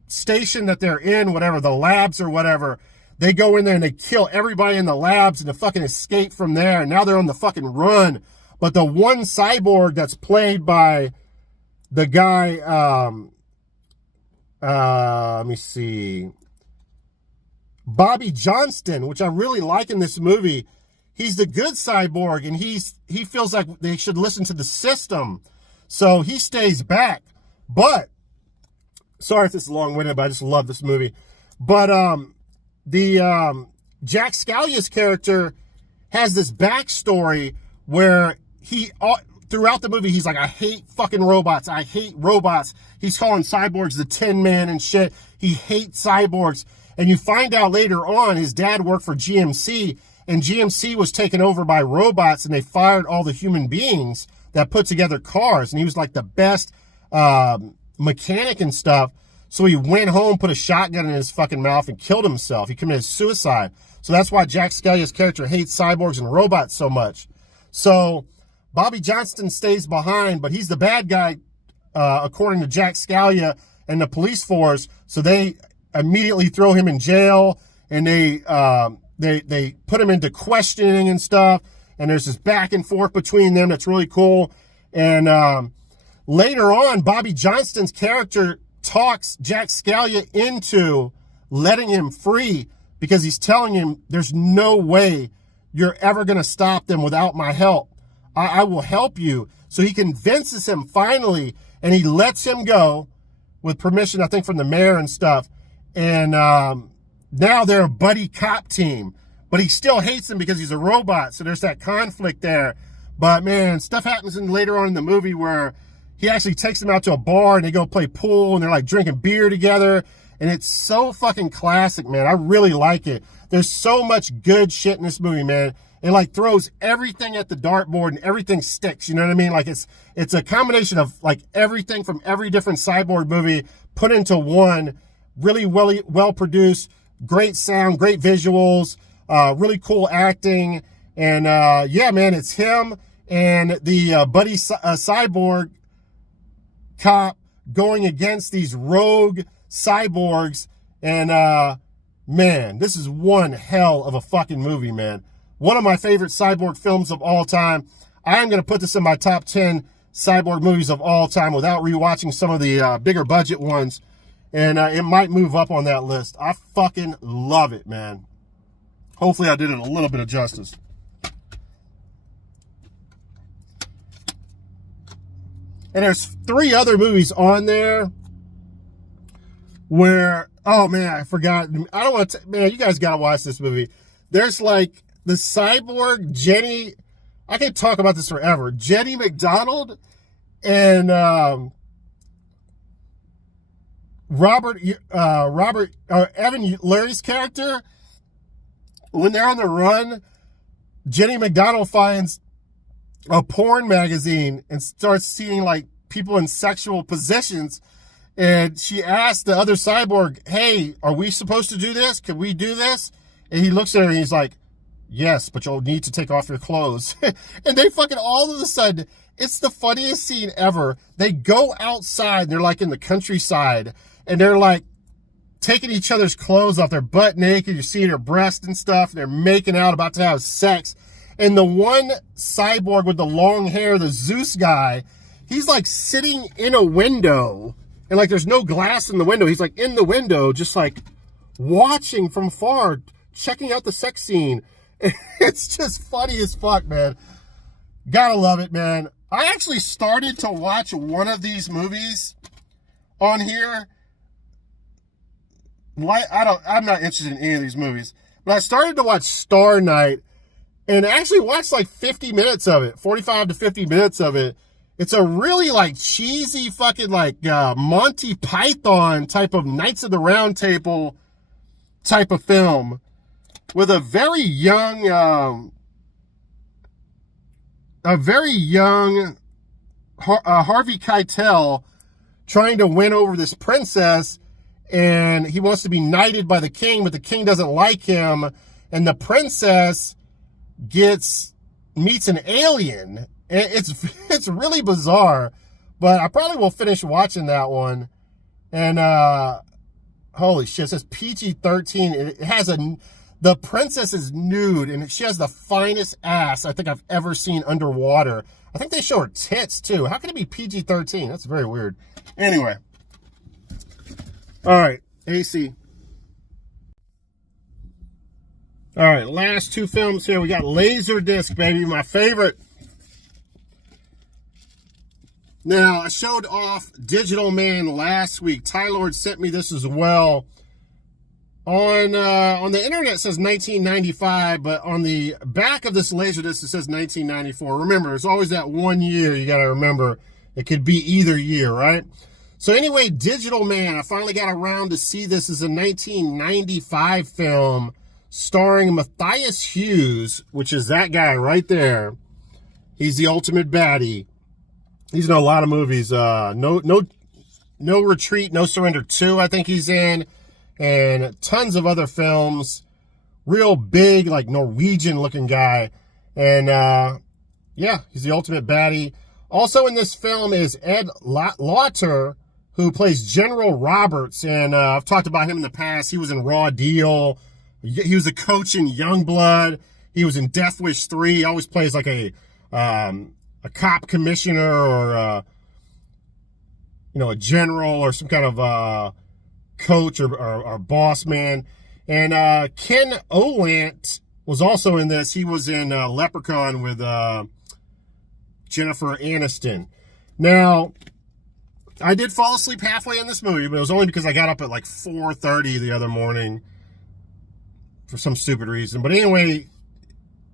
station that they're in, whatever, the labs or whatever, they go in there and they kill everybody in the labs and they fucking escape from there. And now they're on the fucking run. But the one cyborg that's played by the guy, let me see, Bobby Johnston, which I really like in this movie. He's the good cyborg, and he feels like they should listen to the system. So he stays back. But, sorry if this is long-winded, but I just love this movie. But Jack Scalia's character has this backstory where throughout the movie, he's like, I hate fucking robots. I hate robots. He's calling cyborgs the Tin Man and shit. He hates cyborgs. And you find out later on, his dad worked for GMC, and GMC was taken over by robots, and they fired all the human beings that put together cars. And he was like the best mechanic and stuff. So he went home, put a shotgun in his fucking mouth, and killed himself. He committed suicide. So that's why Jack Scalia's character hates cyborgs and robots so much. So Bobby Johnston stays behind, but he's the bad guy, according to Jack Scalia and the police force. So they immediately throw him in jail, and they put him into questioning and stuff. And there's this back and forth between them that's really cool. And later on, Bobby Johnston's character talks Jack Scalia into letting him free because he's telling him there's no way you're ever going to stop them without my help. I will help you. So he convinces him finally, and he lets him go with permission, I think, from the mayor and stuff. And now they're a buddy cop team, but he still hates him because he's a robot. So there's that conflict there. But man, stuff happens later on in the movie where he actually takes them out to a bar and they go play pool and they're like drinking beer together. And it's so fucking classic, man. I really like it. There's so much good shit in this movie, man. It like throws everything at the dartboard and everything sticks. You know what I mean? Like it's a combination of like everything from every different cyborg movie put into one. Really well produced, great sound, great visuals, really cool acting. And yeah, man, it's him and the buddy cyborg cop going against these rogue cyborgs. And man, this is one hell of a fucking movie, man. One of my favorite cyborg films of all time. I am going to put this in my top 10 cyborg movies of all time without rewatching some of the bigger budget ones. And it might move up on that list. I fucking love it, man. Hopefully I did it a little bit of justice. And there's 3 other movies on there where, oh man, I forgot. I don't want to, man, you guys got to watch this movie. There's like the cyborg Jenny, I could talk about this forever. Jenny McDonald and Evan Larry's character, when they're on the run, Jenny McDonald finds a porn magazine and starts seeing like people in sexual positions. And she asks the other cyborg, hey, are we supposed to do this? Can we do this? And he looks at her and he's like, yes, but you'll need to take off your clothes. And they fucking all of a sudden, it's the funniest scene ever. They go outside and they're like in the countryside and they're like taking each other's clothes off. They're butt naked. You see their breasts and stuff. And they're making out, about to have sex. And the one cyborg with the long hair, the Zeus guy, he's like sitting in a window and like there's no glass in the window. He's like in the window, just like watching from far, checking out the sex scene. It's just funny as fuck, man. Gotta love it, man. I actually started to watch one of these movies on here. I'm not interested in any of these movies, but I started to watch Star Night and actually watched like 50 minutes of it, 45 to 50 minutes of it. It's a really like cheesy fucking like Monty Python type of Knights of the Round Table type of film with a very young Harvey Keitel trying to win over this princess, and he wants to be knighted by the king, but the king doesn't like him, and the princess meets an alien. It's really bizarre, but I probably will finish watching that one. And holy shit, it says PG-13. It has the princess is nude, and she has the finest ass I think I've ever seen underwater. I think they show her tits too. How can it be PG-13? That's very weird. Anyway. All right, AC. All right, last two films here. We got Laserdisc, baby, my favorite. Now, I showed off Digital Man last week. Tylord sent me this as well. On the internet, it says 1995, but on the back of this Laserdisc, it says 1994. Remember, it's always that 1 year. You got to remember, it could be either year, right? So anyway, Digital Man, I finally got around to see this as a 1995 film starring Matthias Hughes, which is that guy right there. He's the ultimate baddie. He's in a lot of movies. No Retreat, No Surrender 2, I think he's in. And tons of other films. Real big, like Norwegian-looking guy. And, yeah, he's the ultimate baddie. Also in this film is Ed Lauter, who plays General Roberts. And I've talked about him in the past. He was in Raw Deal. He was a coach in Youngblood. He was in Death Wish 3. He always plays like a cop commissioner or, you know, a general or some kind of coach or boss man. And Ken Olant was also in this. He was in Leprechaun with Jennifer Aniston. Now, I did fall asleep halfway in this movie, but it was only because I got up at like 4:30 the other morning for some stupid reason. But anyway,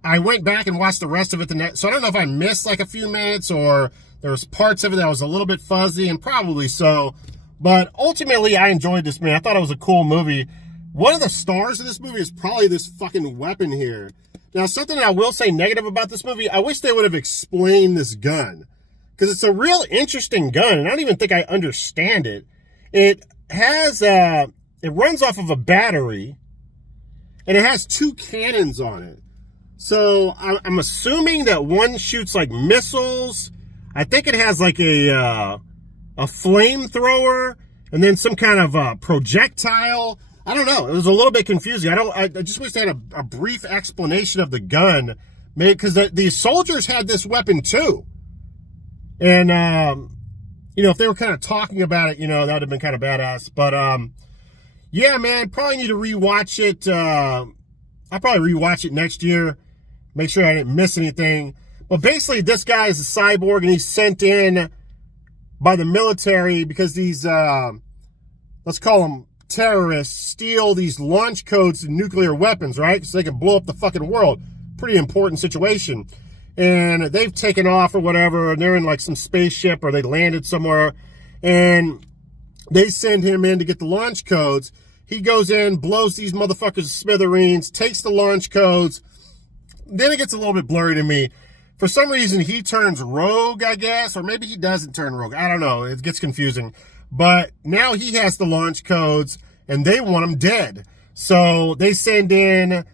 I went back and watched the rest of it the next. So I don't know if I missed like a few minutes or there was parts of it that was a little bit fuzzy, and probably so. But ultimately, I enjoyed this, man. I thought it was a cool movie. One of the stars of this movie is probably this fucking weapon here. Now, something that I will say negative about this movie, I wish they would have explained this gun. Because it's a real interesting gun, and I don't even think I understand it. It has, it runs off of a battery, and it has two cannons on it. So I'm assuming that one shoots like missiles. I think it has like a flamethrower and then some kind of projectile. I don't know. It was a little bit confusing. I just wish they had a brief explanation of the gun, because the soldiers had this weapon too. And you know, if they were kind of talking about it, you know, that would have been kind of badass. But yeah, man, probably need to rewatch it. I'll probably rewatch it next year. Make sure I didn't miss anything. But basically, this guy is a cyborg, and he's sent in by the military because these, let's call them terrorists, steal these launch codes to nuclear weapons, right? So they can blow up the fucking world. Pretty important situation. And they've taken off or whatever, and they're in like some spaceship, or they landed somewhere, and they send him in to get the launch codes. He goes in, blows these motherfuckers to smithereens, takes the launch codes. Then it gets a little bit blurry to me. For some reason, he turns rogue, I guess, or maybe he doesn't turn rogue. I don't know. It gets confusing. But now he has the launch codes, and they want him dead. So they send in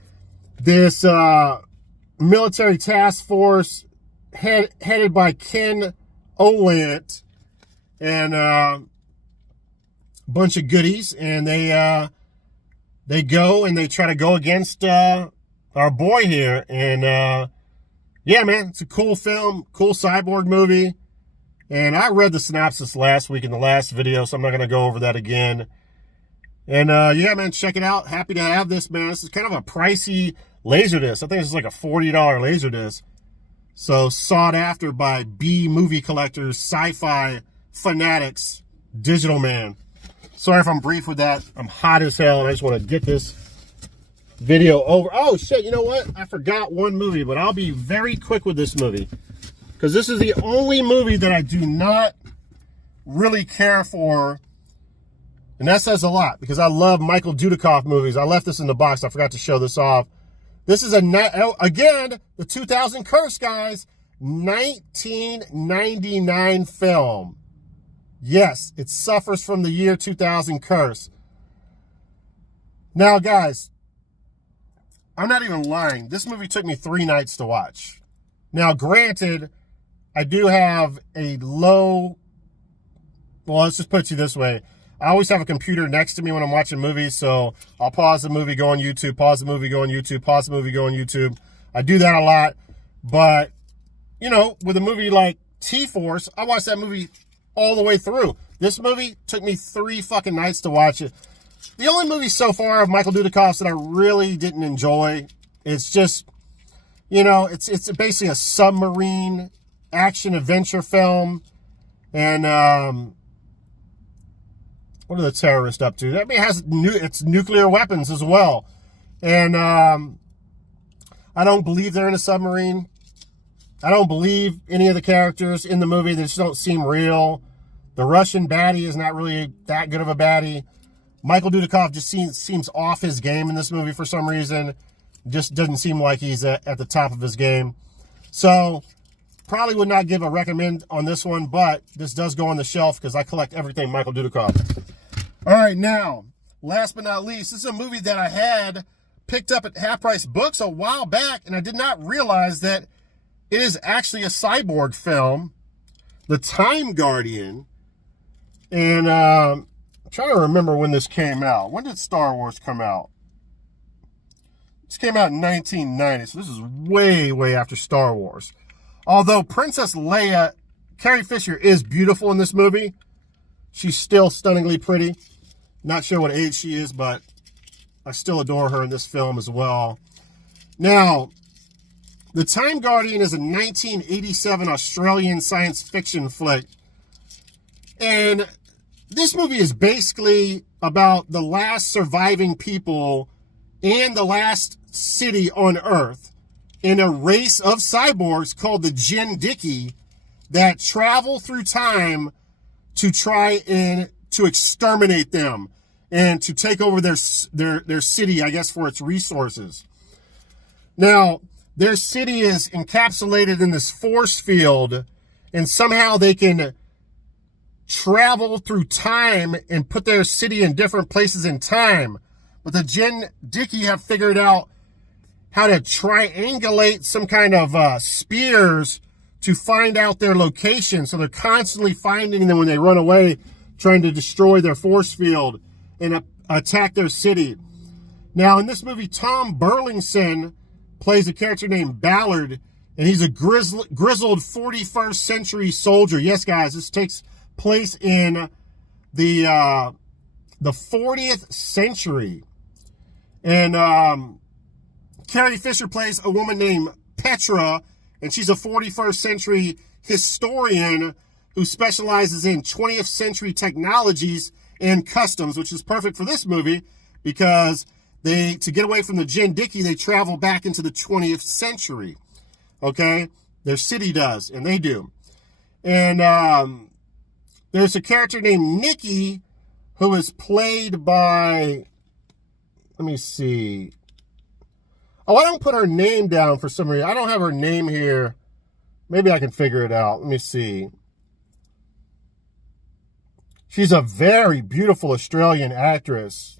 this military task force headed by Ken Olant and a bunch of goodies, and they go and they try to go against our boy here. And yeah, man, it's a cool film, cool cyborg movie. And I read the synopsis last week in the last video, so I'm not going to go over that again. And yeah, man, check it out. Happy to have this, man. This is kind of a pricey Laserdisc. I think this is like a $40 Laserdisc. So sought after by B movie collectors, sci-fi fanatics, Digital Man. Sorry if I'm brief with that. I'm hot as hell, and I just want to get this video over. Oh, shit, you know what? I forgot one movie, but I'll be very quick with this movie. Because this is the only movie that I do not really care for. And that says a lot, because I love Michael Dudikoff movies. I left this in the box. I forgot to show this off. This is, again, the 2000 Curse, guys. 1999 film. Yes, it suffers from the year 2000 Curse. Now, guys, I'm not even lying. This movie took me 3 nights to watch. Now, granted, I do have a low... Well, let's just put it to you this way. I always have a computer next to me when I'm watching movies, so I'll pause the movie, go on YouTube, pause the movie, go on YouTube, pause the movie, go on YouTube. I do that a lot, but, you know, with a movie like TForce, I watched that movie all the way through. This movie took me 3 fucking nights to watch it. The only movie so far of Michael Dudikoff's that I really didn't enjoy, it's just, you know, it's basically a submarine action-adventure film, and, what are the terrorists up to? I mean, it's nuclear weapons as well. And I don't believe they're in a submarine. I don't believe any of the characters in the movie. They just don't seem real. The Russian baddie is not really that good of a baddie. Michael Dudikoff just seems off his game in this movie for some reason. Just doesn't seem like he's at the top of his game. So, probably would not give a recommend on this one, but this does go on the shelf because I collect everything Michael Dudikoff. All right, now, last but not least, this is a movie that I had picked up at Half Price Books a while back, and I did not realize that it is actually a cyborg film, The Time Guardian. And I'm trying to remember when this came out. When did Star Wars come out? This came out in 1990, so this is way, way after Star Wars. Although Princess Leia, Carrie Fisher, is beautiful in this movie. She's still stunningly pretty. Not sure what age she is, but I still adore her in this film as well. Now, The Time Guardian is a 1987 Australian science fiction flick. And this movie is basically about the last surviving people and the last city on Earth in a race of cyborgs called the Jin-Diki that travel through time to try and to exterminate them and to take over their city, I guess, for its resources. Now, their city is encapsulated in this force field, and somehow they can travel through time and put their city in different places in time. But the Jin-Diki have figured out how to triangulate some kind of spears to find out their location. So they're constantly finding them when they run away, trying to destroy their force field and attack their city. Now, in this movie, Tom Burlington plays a character named Ballard, and he's a grizzled 41st century soldier. Yes, guys, this takes place in the 40th century. And Carrie Fisher plays a woman named Petra, and she's a 41st century historian who specializes in 20th century technologies and customs, which is perfect for this movie because to get away from the Jin-Diki, they travel back into the 20th century. Okay? Their city does, and they do. And there's a character named Nikki who is played by, let me see. Oh, I don't put her name down for some reason. I don't have her name here. Maybe I can figure it out. Let me see. She's a very beautiful Australian actress.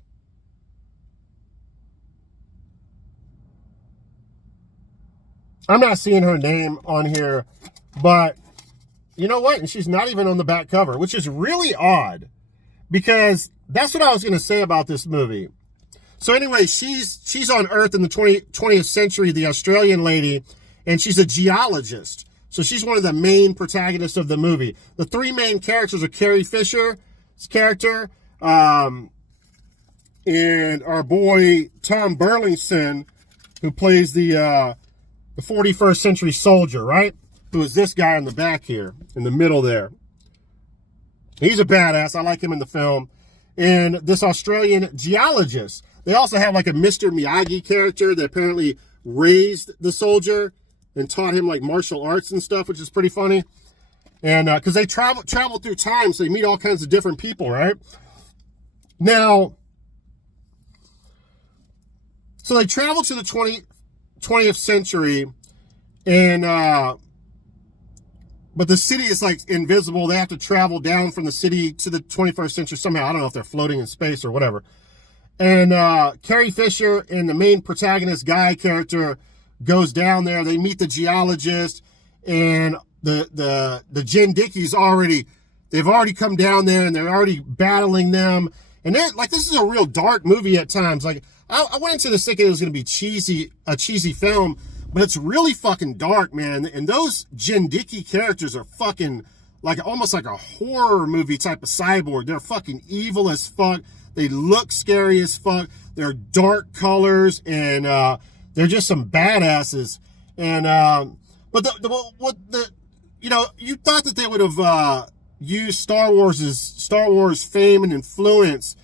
I'm not seeing her name on here, but you know what? And she's not even on the back cover, which is really odd because that's what I was going to say about this movie. So anyway, she's on Earth in the 20th century, the Australian lady, and she's a geologist. So she's one of the main protagonists of the movie. The 3 main characters are Carrie Fisher's character, and our boy Tom Burlington, who plays the 41st century soldier, right? Who is this guy in the back here, in the middle there. He's a badass. I like him in the film. And this Australian geologist. They also have like a Mr. Miyagi character that apparently raised the soldier and taught him like martial arts and stuff, which is pretty funny. And because they travel through time, so they meet all kinds of different people, right? Now, so they travel to the 20th century, and but the city is like invisible. They have to travel down from the city to the 21st century somehow. I don't know if they're floating in space or whatever. And Carrie Fisher and the main protagonist guy character goes down there. They meet the geologist, and the Jindikis they've already come down there, and they're already battling them. And they're like, this is a real dark movie at times. Like, I went into this thinking it was going to be a cheesy film, but it's really fucking dark, man. And those Jindiki characters are fucking like almost like a horror movie type of cyborg. They're fucking evil as fuck. They look scary as fuck. They're dark colors, and they're just some badasses. And but you thought that they would have used Star Wars fame and influence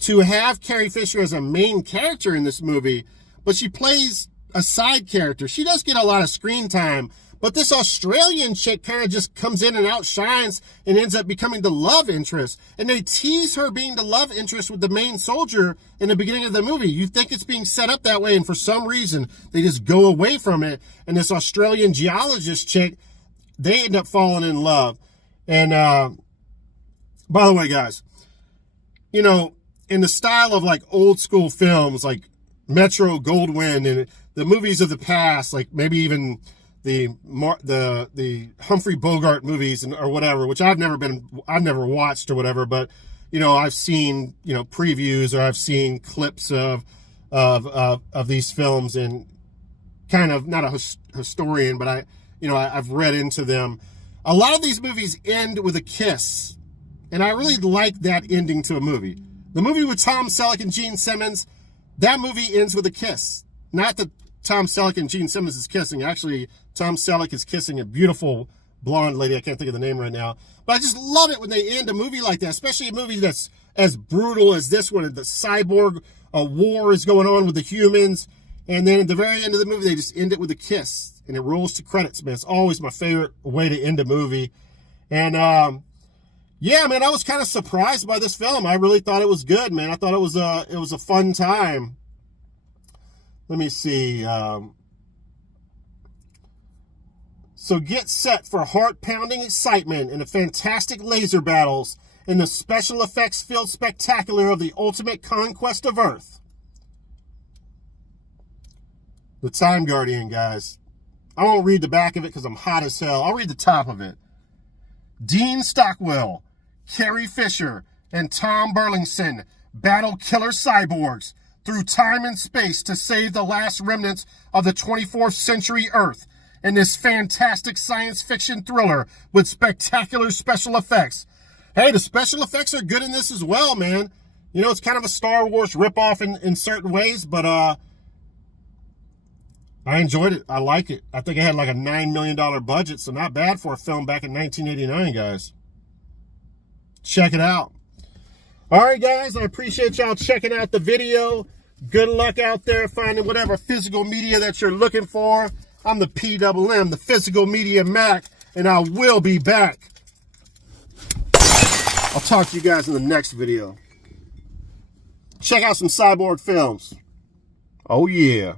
to have Carrie Fisher as a main character in this movie, but she plays a side character. She does get a lot of screen time, but this Australian chick kind of just comes in and outshines and ends up becoming the love interest. And they tease her being the love interest with the main soldier in the beginning of the movie. You think it's being set up that way, and for some reason, they just go away from it. And this Australian geologist chick, they end up falling in love. And by the way, guys, you know, in the style of like old school films like Metro Goldwyn and the movies of the past, like maybe even the Humphrey Bogart movies or whatever, which I've never watched or whatever, but you know, I've seen, you know, previews, or I've seen clips of these films, and kind of not a historian, but I've read into them. A lot of these movies end with a kiss, and I really like that ending to a movie. The movie with Tom Selleck and Gene Simmons, that movie ends with a kiss. Not that Tom Selleck and Gene Simmons is kissing. Actually, Tom Selleck is kissing a beautiful blonde lady. I can't think of the name right now. But I just love it when they end a movie like that, especially a movie that's as brutal as this one. The cyborg war is going on with the humans. And then at the very end of the movie, they just end it with a kiss. And it rolls to credits, man. It's always my favorite way to end a movie. And, yeah, man, I was kind of surprised by this film. I really thought it was good, man. I thought it was a fun time. Let me see. So get set for heart-pounding excitement and the fantastic laser battles in the special effects-filled spectacular of the ultimate conquest of Earth. The Time Guardian, guys. I won't read the back of it because I'm hot as hell. I'll read the top of it. Dean Stockwell, Carrie Fisher, and Tom Burlington battle killer cyborgs through time and space to save the last remnants of the 24th century Earth in this fantastic science fiction thriller with spectacular special effects. Hey, the special effects are good in this as well, man. You know, it's kind of a Star Wars ripoff in certain ways, but I enjoyed it. I like it. I think it had like a $9 million budget, so not bad for a film back in 1989, guys. Check it out. All right, guys, I appreciate y'all checking out the video. Good luck out there finding whatever physical media that you're looking for. I'm the PWM, the Physical Media Mack, and I will be back. I'll talk to you guys in the next video. Check out some cyborg films. Oh, yeah.